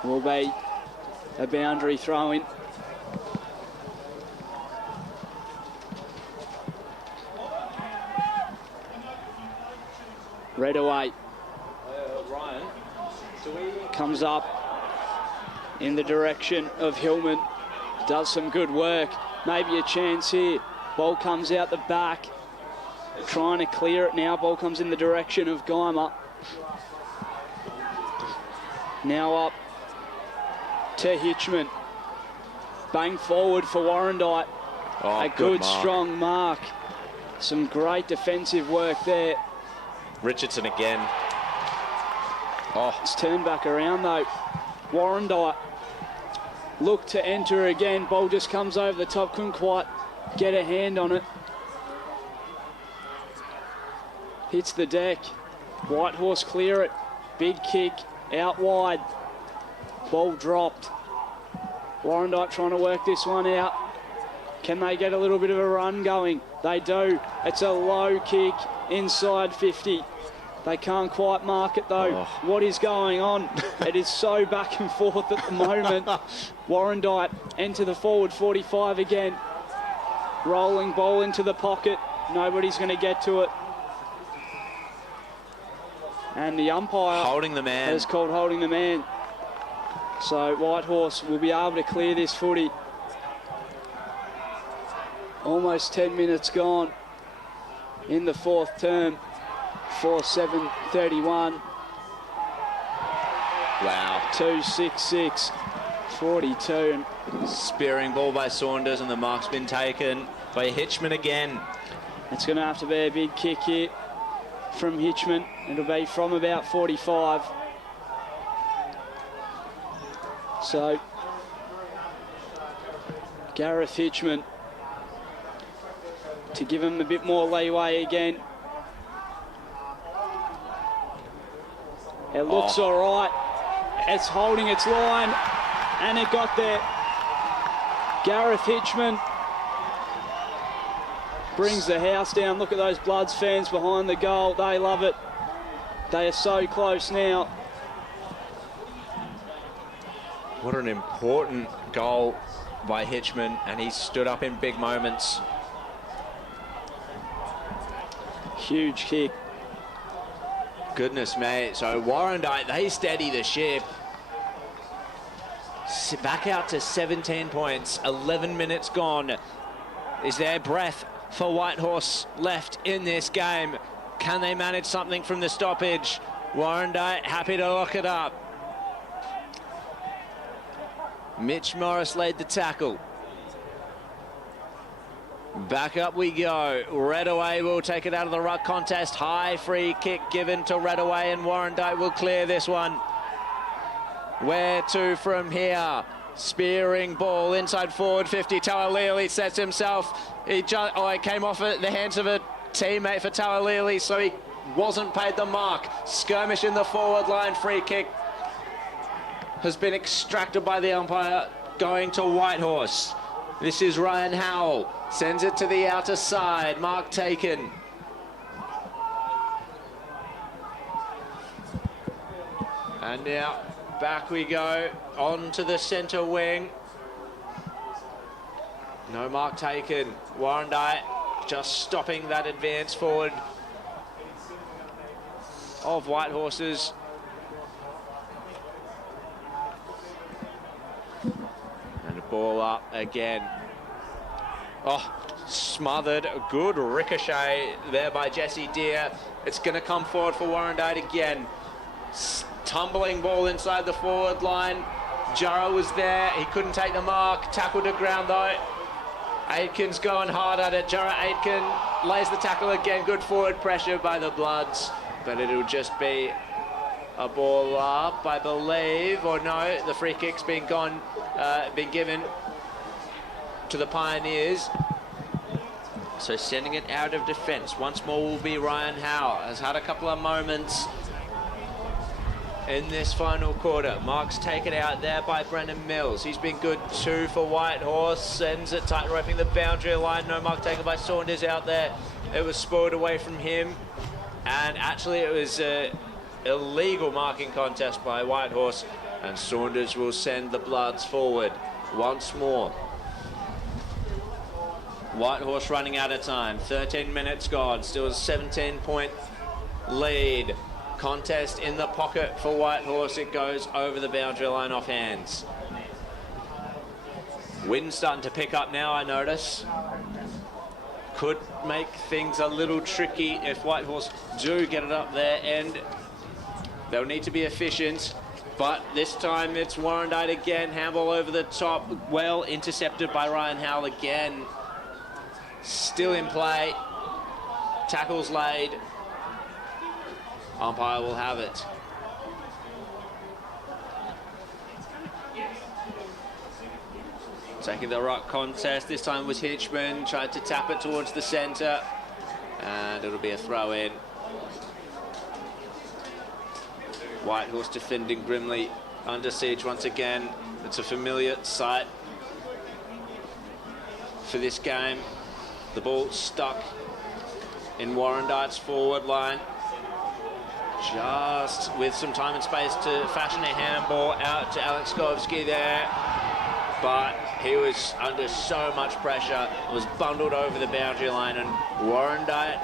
Will be a boundary throw-in. Redaway Ryan, comes up in the direction of Hillman. Does some good work. Maybe a chance here. Ball comes out the back. Trying to clear it now. Ball comes in the direction of Geimer. Now up to Hitchman. Bang forward for Warrandyte. Oh, A good mark. strong mark. Some great defensive work there. Richardson again. Oh, It's turned back around though. Warrandyte look to enter again. Ball just comes over the top, couldn't quite get a hand on it. Hits the deck. Whitehorse clear it. Big kick out wide. Ball dropped. Warrandyte trying to work this one out. Can they get a little bit of a run going? They do. It's a low kick inside 50. They can't quite mark it though. What is going on? It is so back and forth at the moment. Warrandyte enter the forward 45 again. Rolling ball into the pocket. Nobody's going to get to it. And the umpire Holding the man. has called holding the man. So Whitehorse will be able to clear this footy. Almost 10 minutes gone in the fourth term. 4-7-31. Wow. 2-6-6. 42. Spearing ball by Saunders, and the mark's been taken by Hitchman again. It's going to have to be a big kick here from Hitchman. It'll be from about 45. So, Gareth Hitchman to give him a bit more leeway again. It looks all right. It's holding its line, and it got there. Gareth Hitchman brings the house down. Look at those Bloods fans behind the goal. They love it. They are so close now. What an important goal by Hitchman, and he stood up in big moments. Huge kick. Goodness me. So Warrandyte, they steady the ship. Back out to 17 points, 11 minutes gone. Is there breath for Whitehorse left in this game? Can they manage something from the stoppage? Warrandyte happy to lock it up. Mitch Morris laid the tackle. Back up we go. Redaway will take it out of the ruck contest. High free kick given to Redaway, and Warrandyte will clear this one. Where to from here? Spearing ball inside forward 50. Tawalili sets himself. He came off at the hands of a teammate for Tawalili, so he wasn't paid the mark. Skirmish in the forward line. Free kick has been extracted by the umpire, going to Whitehorse. This is Ryan Howell. Sends it to the outer side. Mark taken. And now back we go on to the centre wing. No mark taken. Warrandyte just stopping that advance forward of Whitehorses. And a ball up again. Oh, smothered. A good ricochet there by Jesse Deere. It's going to come forward for Warrandyte again. Tumbling ball inside the forward line. Jarrah was there. He couldn't take the mark. Tackled to ground though. Aitken's going hard at it. Jarrah Aitken lays the tackle again. Good forward pressure by the Bloods. But it'll just be a ball up, I believe. Or no, the free kick's been given to the Pioneers. So sending it out of defence. Once more will be Ryan Howell. Has had a couple of moments in this final quarter. Mark's taken out there by Brendan Mills. He's been good too for Whitehorse. Sends it tight, roping the boundary line. No mark taken by Saunders out there. It was spoiled away from him. And actually it was an illegal marking contest by Whitehorse. And Saunders will send the Bloods forward once more. Whitehorse running out of time. 13 minutes gone. Still a 17-point lead. Contest in the pocket for Whitehorse. It goes over the boundary line off hands. Wind's starting to pick up now, I notice. Could make things a little tricky if Whitehorse do get it up there, and they'll need to be efficient. But this time it's Warrandyte again. Handball over the top. Well intercepted by Ryan Howell again. Still in play. Tackles laid. Umpire will have it. Taking the ruck contest. This time was Hitchman. Tried to tap it towards the centre. And it'll be a throw in. Whitehorse defending grimly. Under siege once again. It's a familiar sight for this game. The ball stuck in Warrandyte's forward line. Just with some time and space to fashion a handball out to Alex Skovsky there. But he was under so much pressure, was bundled over the boundary line, and Warrandyte,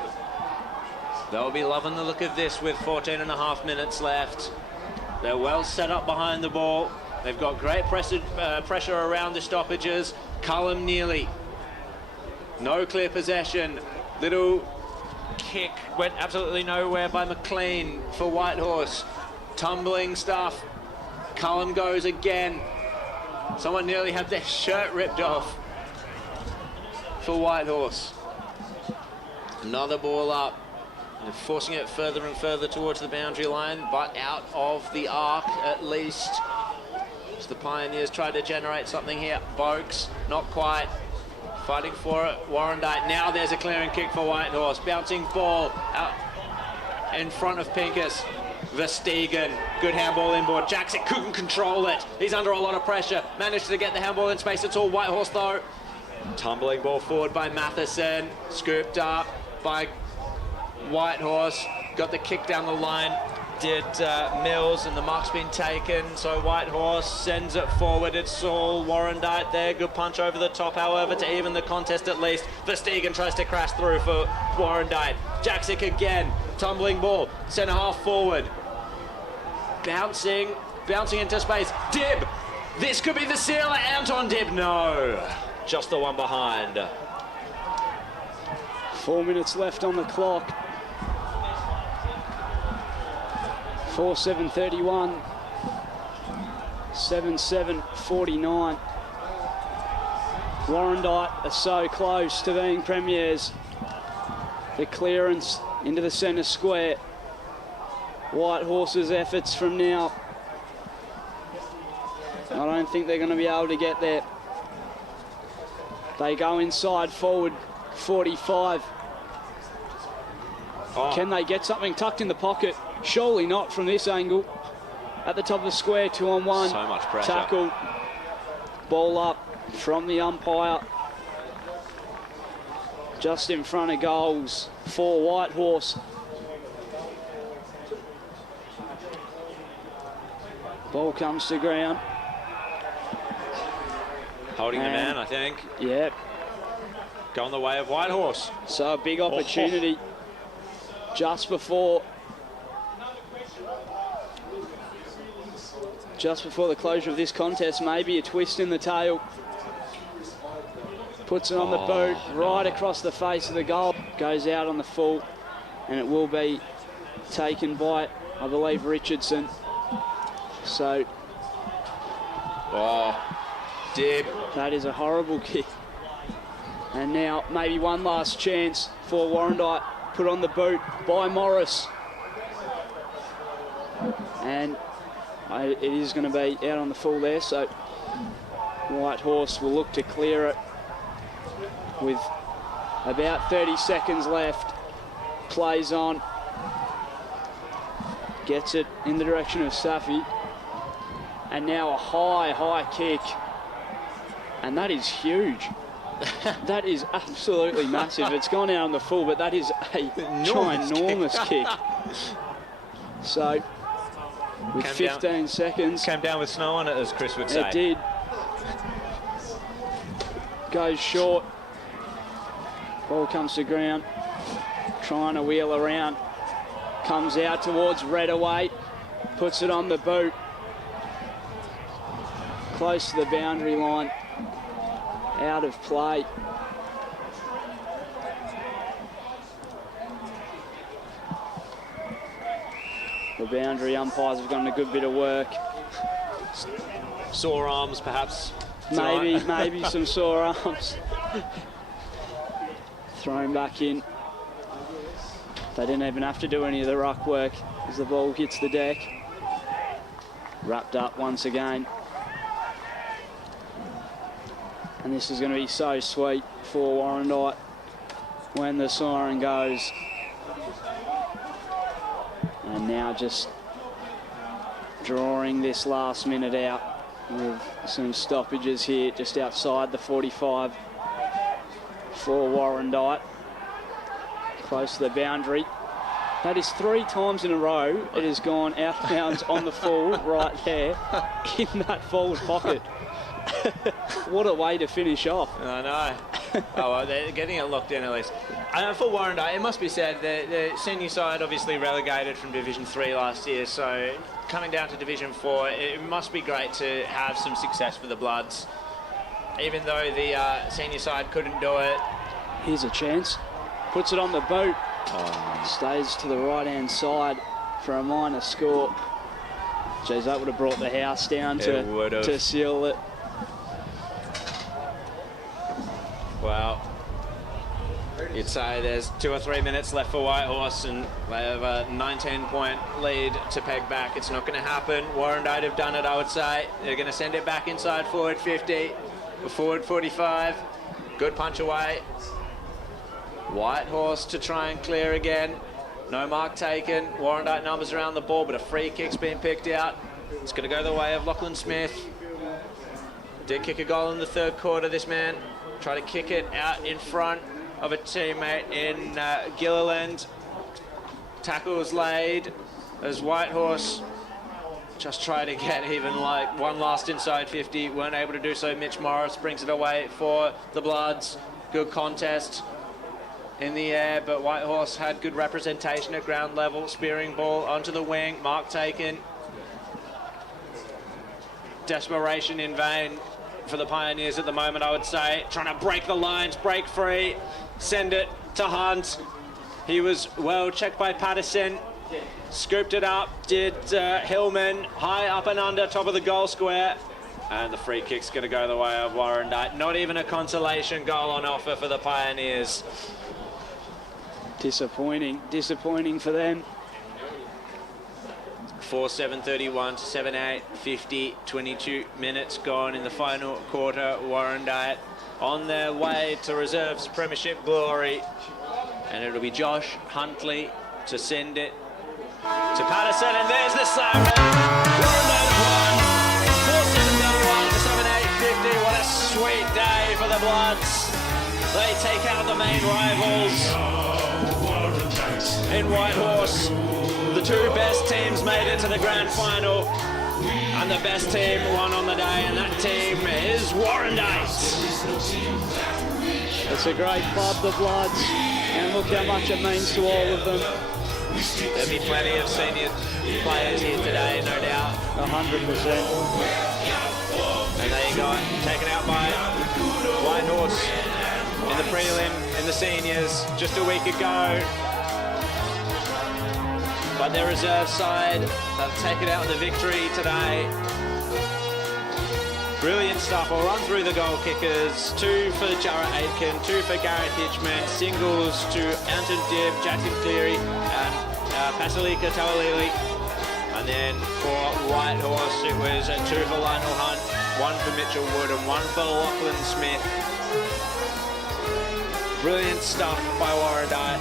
they'll be loving the look of this with 14.5 minutes left. They're well set up behind the ball. They've got great pressure around the stoppages. Cullum Neely, no clear possession. Little kick went absolutely nowhere by McLean for Whitehorse. Tumbling stuff. Cullum goes again. Someone nearly had their shirt ripped off for Whitehorse. Another ball up. They're forcing it further and further towards the boundary line, but out of the arc at least. So the Pioneers tried to generate something here. Boakes, not quite. Fighting for it, Warrandyte. Now there's a clearing kick for Whitehorse. Bouncing ball out in front of Pincus. Verstegen, good handball inboard. Jackson couldn't control it. He's under a lot of pressure. Managed to get the handball in space. It's all Whitehorse though. Tumbling ball forward by Matheson. Scooped up by Whitehorse. Got the kick down the line. Did Mills, and the mark's been taken, so Whitehorse sends it forward. It's all Warrandyte there. Good punch over the top, however, to even the contest at least. Verstegen tries to crash through for Warrandyte. Jaksic again, tumbling ball, centre half forward. Bouncing into space. Dibb, this could be the sealer. Anton Dibb, no. Just the one behind. 4 minutes left on the clock. 4:7:31, 7:7:49. Warrandyte are so close to being premiers. The clearance into the centre square. Whitehorse's efforts from now. I don't think they're going to be able to get there. They go inside forward 45. Can they get something tucked in the pocket? Surely not from this angle. At the top of the square, 2-on-1. So much pressure. Tackle. Ball up from the umpire. Just in front of goals for Whitehorse. Ball comes to ground. Holding the man, I think. Yep. Going the way of Whitehorse. So a big opportunity just before the closure of this contest. Maybe a twist in the tail. Puts it on the boot, right across the face of the goal. Goes out on the full, and it will be taken by, I believe, Richardson. So, Dibb. That is a horrible kick. And now maybe one last chance for Warrandyte. Put on the boot by Morris. And it is going to be out on the full there, so Whitehorse will look to clear it with about 30 seconds left. Plays on. Gets it in the direction of Safi. And now a high kick. And that is huge. That is absolutely massive. It's gone out on the full, but that is a ginormous kick. So, with 15 seconds. Came down with snow on it, as Chris would say. It did. Goes short. Ball comes to ground. Trying to wheel around. Comes out towards Redaway. Puts it on the boot. Close to the boundary line. Out of play. The boundary umpires have done a good bit of work. Sore arms, perhaps. Maybe some sore arms. Thrown back in. They didn't even have to do any of the ruck work as the ball hits the deck. Wrapped up once again. And this is going to be so sweet for Warrandyte when the siren goes. And now just drawing this last minute out with some stoppages here just outside the 45 for Warrandyte. Close to the boundary. That is 3 times in a row it has gone out of bounds on the full right there in that full's pocket. What a way to finish off. I know. Oh, well, they're getting it locked in at least. For Warrandyte, it must be said, the senior side obviously relegated from Division 3 last year, so coming down to Division 4, it must be great to have some success for the Bloods. Even though the senior side couldn't do it. Here's a chance. Puts it on the boot. Stays to the right-hand side for a minor score. Jeez, that would have brought the house down to seal it. Well, you'd say there's 2 or 3 minutes left for Whitehorse and they have a 19-point lead to peg back. It's not going to happen. Warrandyte have done it, I would say. They're going to send it back inside forward 50, forward 45. Good punch away. Whitehorse to try and clear again. No mark taken. Warrandyte numbers around the ball, but a free kick's been picked out. It's going to go the way of Lachlan Smith. Did kick a goal in the 3rd quarter, this man. Try to kick it out in front of a teammate in Gilliland. Tackles laid as Whitehorse just try to get even like one last inside 50. Weren't able to do so. Mitch Morris brings it away for the Bloods. Good contest in the air, but Whitehorse had good representation at ground level. Spearing ball onto the wing. Mark taken. Desperation in vain for the Pioneers at the moment, I would say. Trying to break the lines, break free, send it to Hunt. He was well checked by Patterson. Scooped it up, did Hillman. High up and under, top of the goal square. And the free kick's going to go the way of Warrandyte. Not even a consolation goal on offer for the Pioneers. Disappointing for them. 4:7:31 to 7:8:50. 22 minutes gone in the final quarter. Warrandyte on their way to reserves premiership glory, and it'll be Josh Huntley to send it to Patterson, and there's the siren. Warrandyte won. 4:7:31 to 7:8:50. What a sweet day for the Bloods. They take out the main rivals in Whitehorse. The 2 best teams made it to the grand final, and the best team won on the day, and that team is Warrandyte. It's a great club, the Bloods, and look how much it means to all of them. There'll be plenty of senior players here today, no doubt. 100%. And there you go, taken out by Whitehorse in the prelim, in the seniors, just a week ago. But their reserve side have taken out the victory today. Brilliant stuff. I'll run through the goal kickers. 2 for Jarrett Aitken, 2 for Gareth Hitchman, singles to Anton Dibb, Jackson Cleary, and Pasalika Tawalili. And then for Whitehorse, it was 2 for Lionel Hunt, 1 for Mitchell Wood, and 1 for Lachlan Smith. Brilliant stuff by Warrandyte.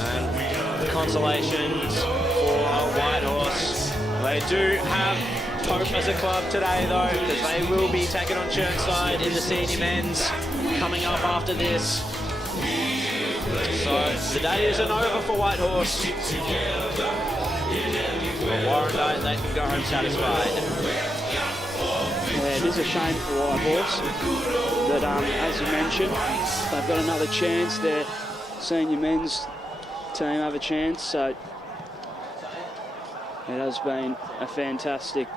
And consolations for Whitehorse. They do have hope as a club today, though, because they will be taking on Chirnside in the senior men's coming up after this. So the day isn't over for Whitehorse. For Warrandyte, they can go home satisfied. Yeah, it is a shame for Whitehorse that, as you mentioned, they've got another chance. Their senior men's team have a chance, so it has been a fantastic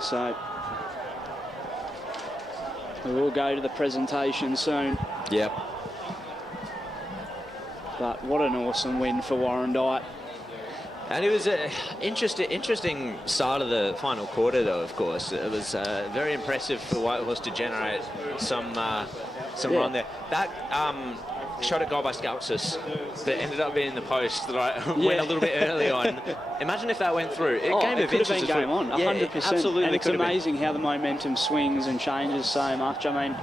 so we will go to the presentation soon. Yep. But what an awesome win for Warrandyte. And it was an interesting start of the final quarter, though, of course. It was very impressive for Whitehorse to generate some some Yeah. run there. That shot at goal by Scoutsis that ended up being the post that I went Yeah. a little bit early on. Imagine if that went through. Oh, Game it of could have inches been is game on, through. Yeah, 100%. absolutely And it's could have been. amazing how the momentum swings and changes so much. I mean,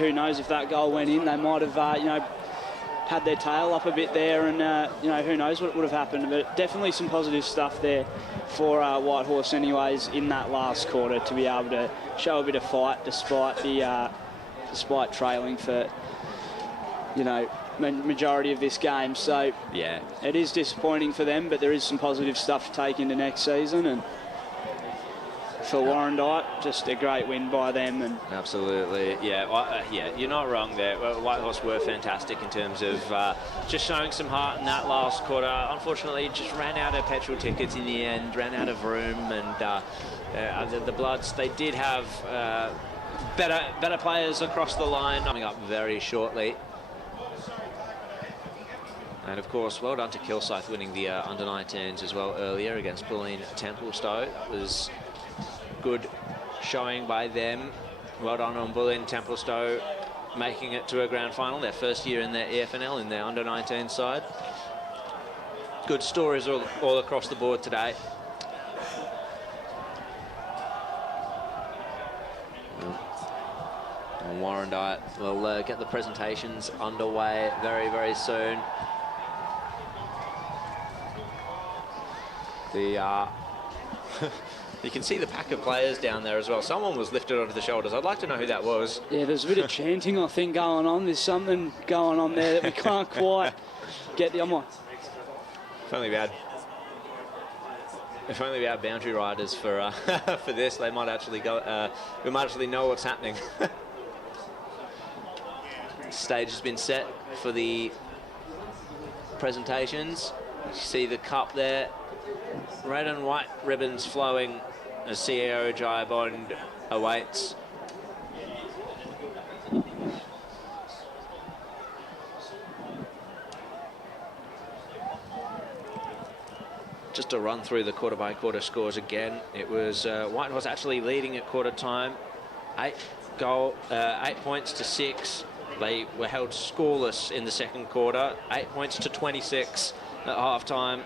who knows if that goal went in, they might have, had their tail up a bit there, and who knows what would have happened. But definitely some positive stuff there for Whitehorse, anyways, in that last quarter to be able to show a bit of fight despite trailing for majority of this game. So Yeah. it is disappointing for them, but there is some positive stuff to take into next season. And for Warrandyte, just a great win by them. And Absolutely, yeah, you're not wrong there. Well, Whitehorse were fantastic in terms of just showing some heart in that last quarter. Unfortunately, just ran out of petrol tickets in the end, ran out of room, and the Bloods, they did have better players across the line coming up very shortly. And of course, well done to Kilsyth winning the under-19s as well earlier against Pauline Templestowe. That was good showing by them. Well done on Pauline Templestowe making it to a grand final, their first year in their EFNL in their under-19 side. Good stories all across the board today. And Warrandyte will get the presentations underway very, very soon. You can see the pack of players down there as well. Someone was lifted onto the shoulders. I'd like to know who that was. yeah, there's a bit of chanting, I think, going on. There's something going on there that we can't quite get the... If only we had boundary riders for for this, they might actually go. We might actually know what's happening. Stage has been set for the presentations. You see the cup there, red and white ribbons flowing as CEO Jai Bond awaits. Just to run through the quarter-by-quarter scores again, it was Whitehorse actually leading at quarter time, 8 points to 6. They were held scoreless in the second quarter, 8 points to 26 at half time,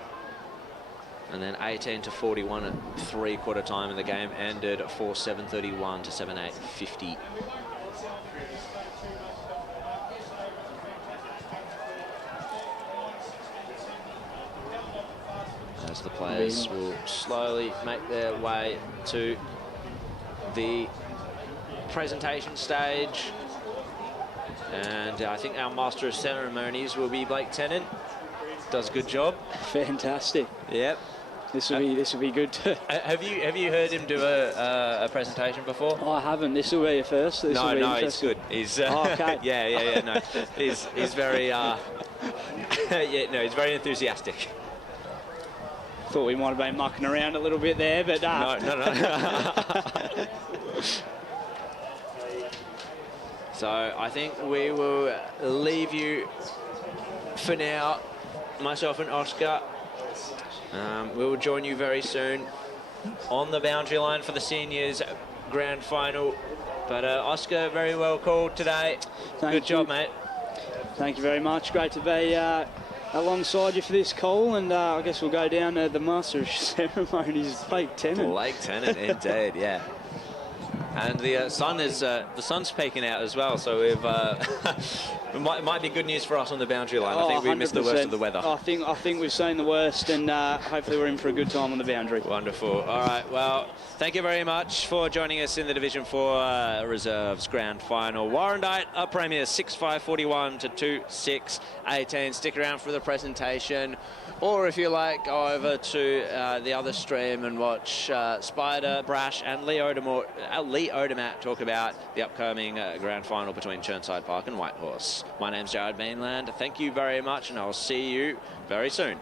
and then 18 to 41 at three-quarter time, and the game ended 4-7-31 to 7-8-50. As the players will slowly make their way to the presentation stage. And I think our Master of Ceremonies will be Blake Tennant. Does a good job. Fantastic. Yep. This will be good too. Have you heard him do a presentation before? I haven't. This will be a first. This will be No, it's interesting. good. He's Okay. yeah. No, he's very he's very enthusiastic. Thought we might have been mucking around a little bit there, but No. So I think we will leave you for now, myself and Oscar. We will join you very soon on the boundary line for the seniors grand final. But Oscar, very well called today. Good job, mate. Thank you very much. Great to be alongside you for this call, and I guess we'll go down to the Master of Ceremonies, Blake Tennant. Blake Tennant, indeed, yeah. And the sun's peeking out as well, so we've it might be good news for us on the boundary line. I think we missed the worst of the weather. I think we've seen the worst, and hopefully we're in for a good time on the boundary. Wonderful. All right, well, thank you very much for joining us in the Division 4 Reserves Grand Final. Warrandyte up Premier 6-5-41 to 2-6-18. Stick around for the presentation, or if you like, go over to the other stream and watch Spider, Brash and Lee Odermatt talk about the upcoming Grand Final between Chirnside Park and Whitehorse. My name's Jared Mainland. Thank you very much, and I'll see you very soon.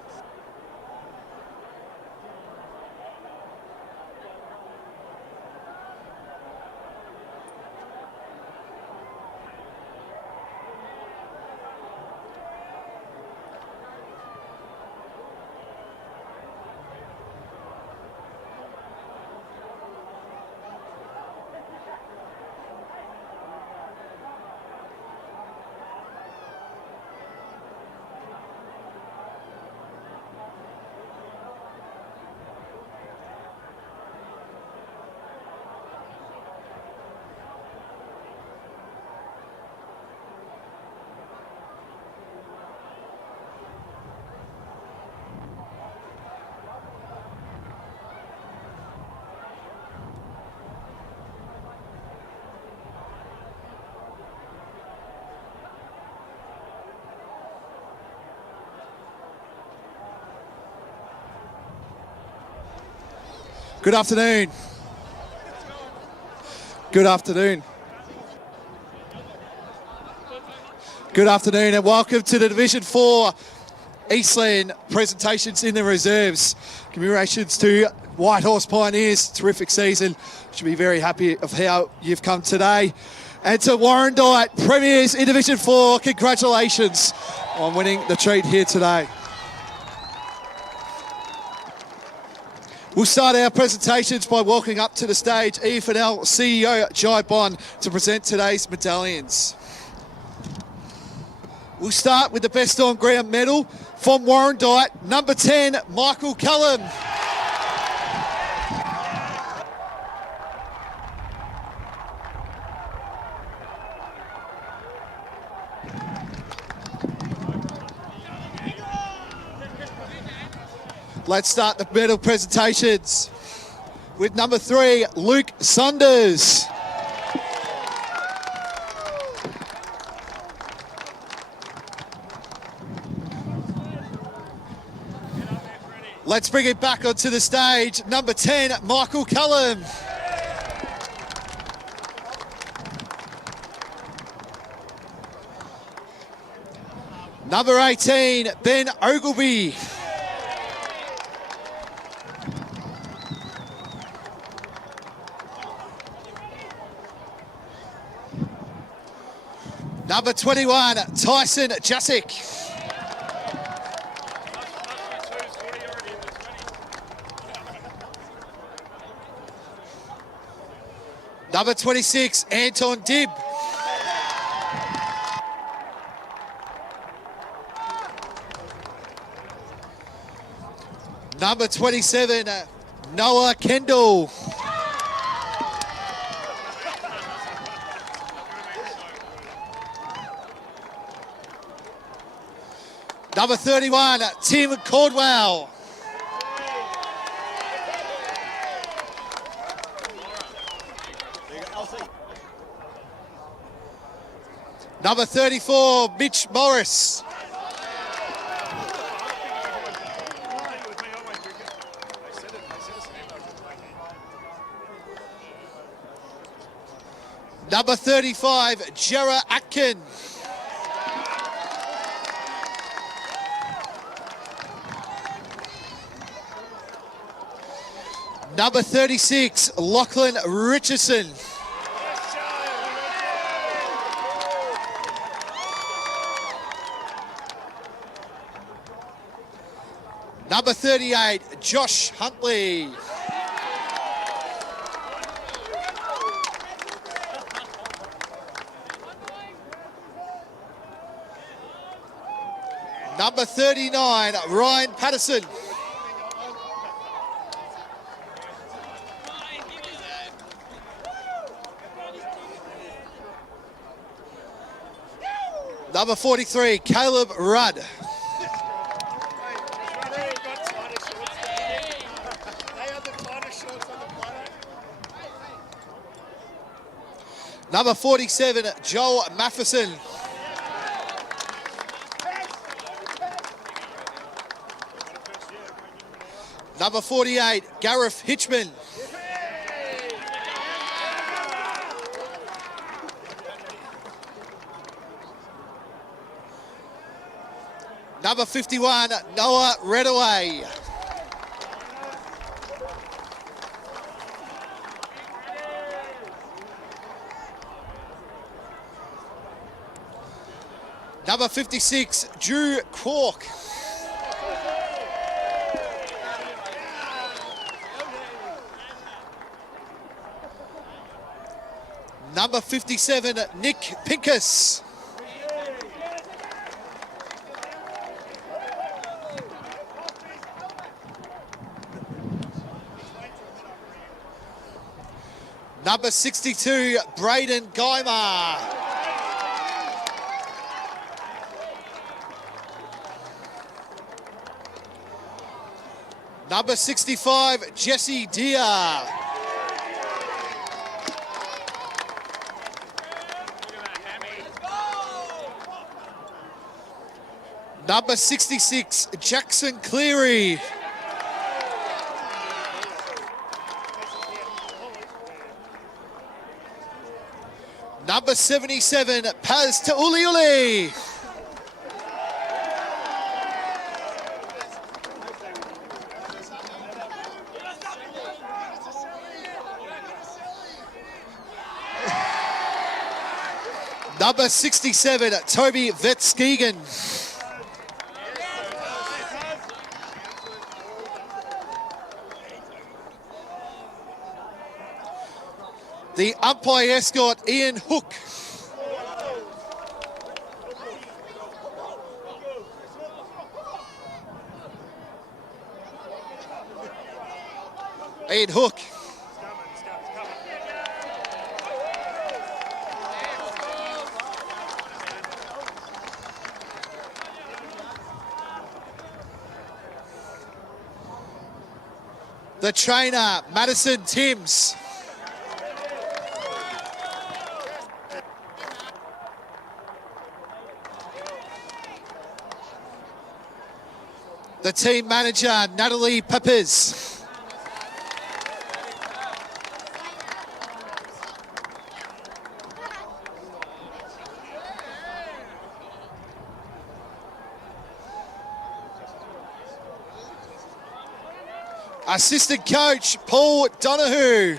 Good afternoon. Good afternoon. Good afternoon and welcome to the Division 4 Eastland presentations in the reserves. Commemorations to Whitehorse Pioneers, terrific season. Should be very happy of how you've come today. And to Warrandyte Premiers in Division 4, congratulations on winning the treat here today. We'll start our presentations by welcoming up to the stage EFNL CEO Jai Bond to present today's medallions. We'll start with the best on ground medal from Warrandyte, number 10, Michael Cullen. Let's start the medal presentations with number 3, Luke Saunders. Let's bring it back onto the stage. Number 10, Michael Cullen. Number 18, Ben Ogilvie. Number 21, Tyson Jasic. Number 26, Anton Dibb. Number 27, Noah Kendall. Number 31, Tim Caldwell. Number 34, Mitch Morris. Number 35, Jarrah Atkin. Number 36, Lachlan Richardson. Number 38, Josh Huntley. Number 39, Ryan Patterson. Number 43, Caleb Rudd. Number 47, Joel Matheson. Number 48, Gareth Hitchman. Number 51, Noah Redaway. Number 56, Drew Cork. Number 57, Nick Pincus. Number 62, Braden Geimer. Number 65, Jesse Deere. Number 66, Jackson Cleary. Number 77, Paz to Uli Uli. Number 67, Toby Vetskegen. The umpire escort, Ian Hook. Ian Hook. The trainer, Madison Timms. The team manager, Natalie Peppers. Assistant coach, Paul Donahue.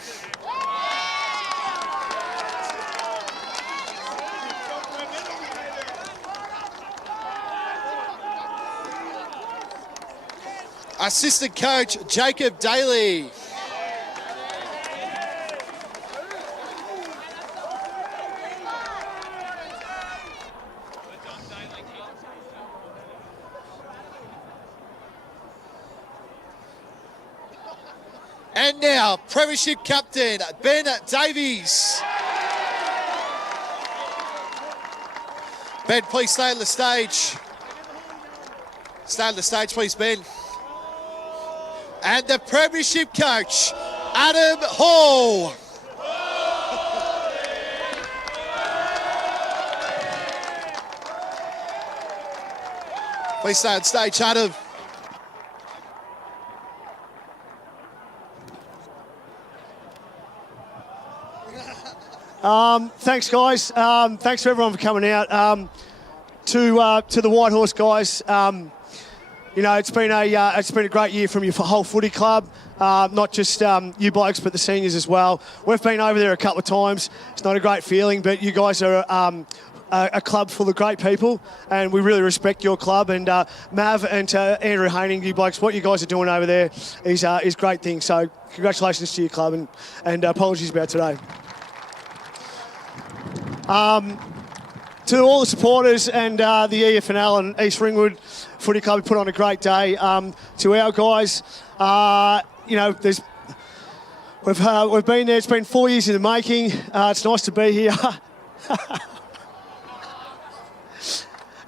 Assistant coach, Jacob Daly. And now, Premiership captain, Ben Davies. Ben, please stay on the stage. Stay on the stage, please, Ben. And the Premiership coach, Adam Hall. Please stay on stage, Adam. Thanks, guys. Thanks to everyone for coming out. To the Whitehorse guys. You know, it's been a great year from your whole footy club, not just you blokes, but the seniors as well. We've been over there a couple of times. It's not a great feeling, but you guys are a club full of great people, and we really respect your club. And Mav and to Andrew Haining, you blokes, what you guys are doing over there is great things. So congratulations to your club, and apologies about today. To all the supporters and the EFNL and East Ringwood Footy Club, put on a great day. To our guys, you know, we've been there. It's been 4 years in the making. It's nice to be here.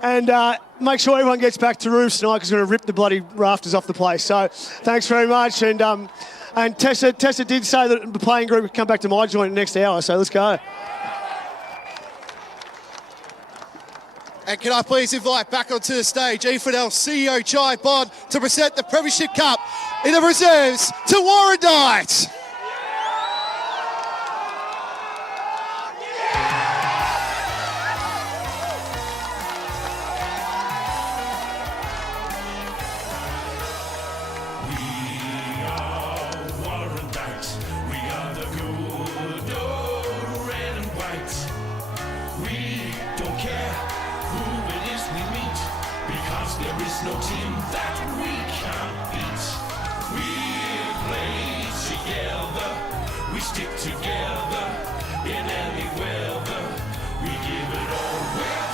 And make sure everyone gets back to rooms tonight because we're going to rip the bloody rafters off the place. So thanks very much. And Tessa did say that the playing group would come back to my joint in the next hour. So let's go. And can I please invite back onto the stage EFNL CEO Jai Bond to present the Premiership Cup in the reserves to Warrandyte. We are Warrandyte. We are the good old red and white. We don't care who it is we meet, because there is no team that we can't beat. We play together, we stick together in any weather. We give it all.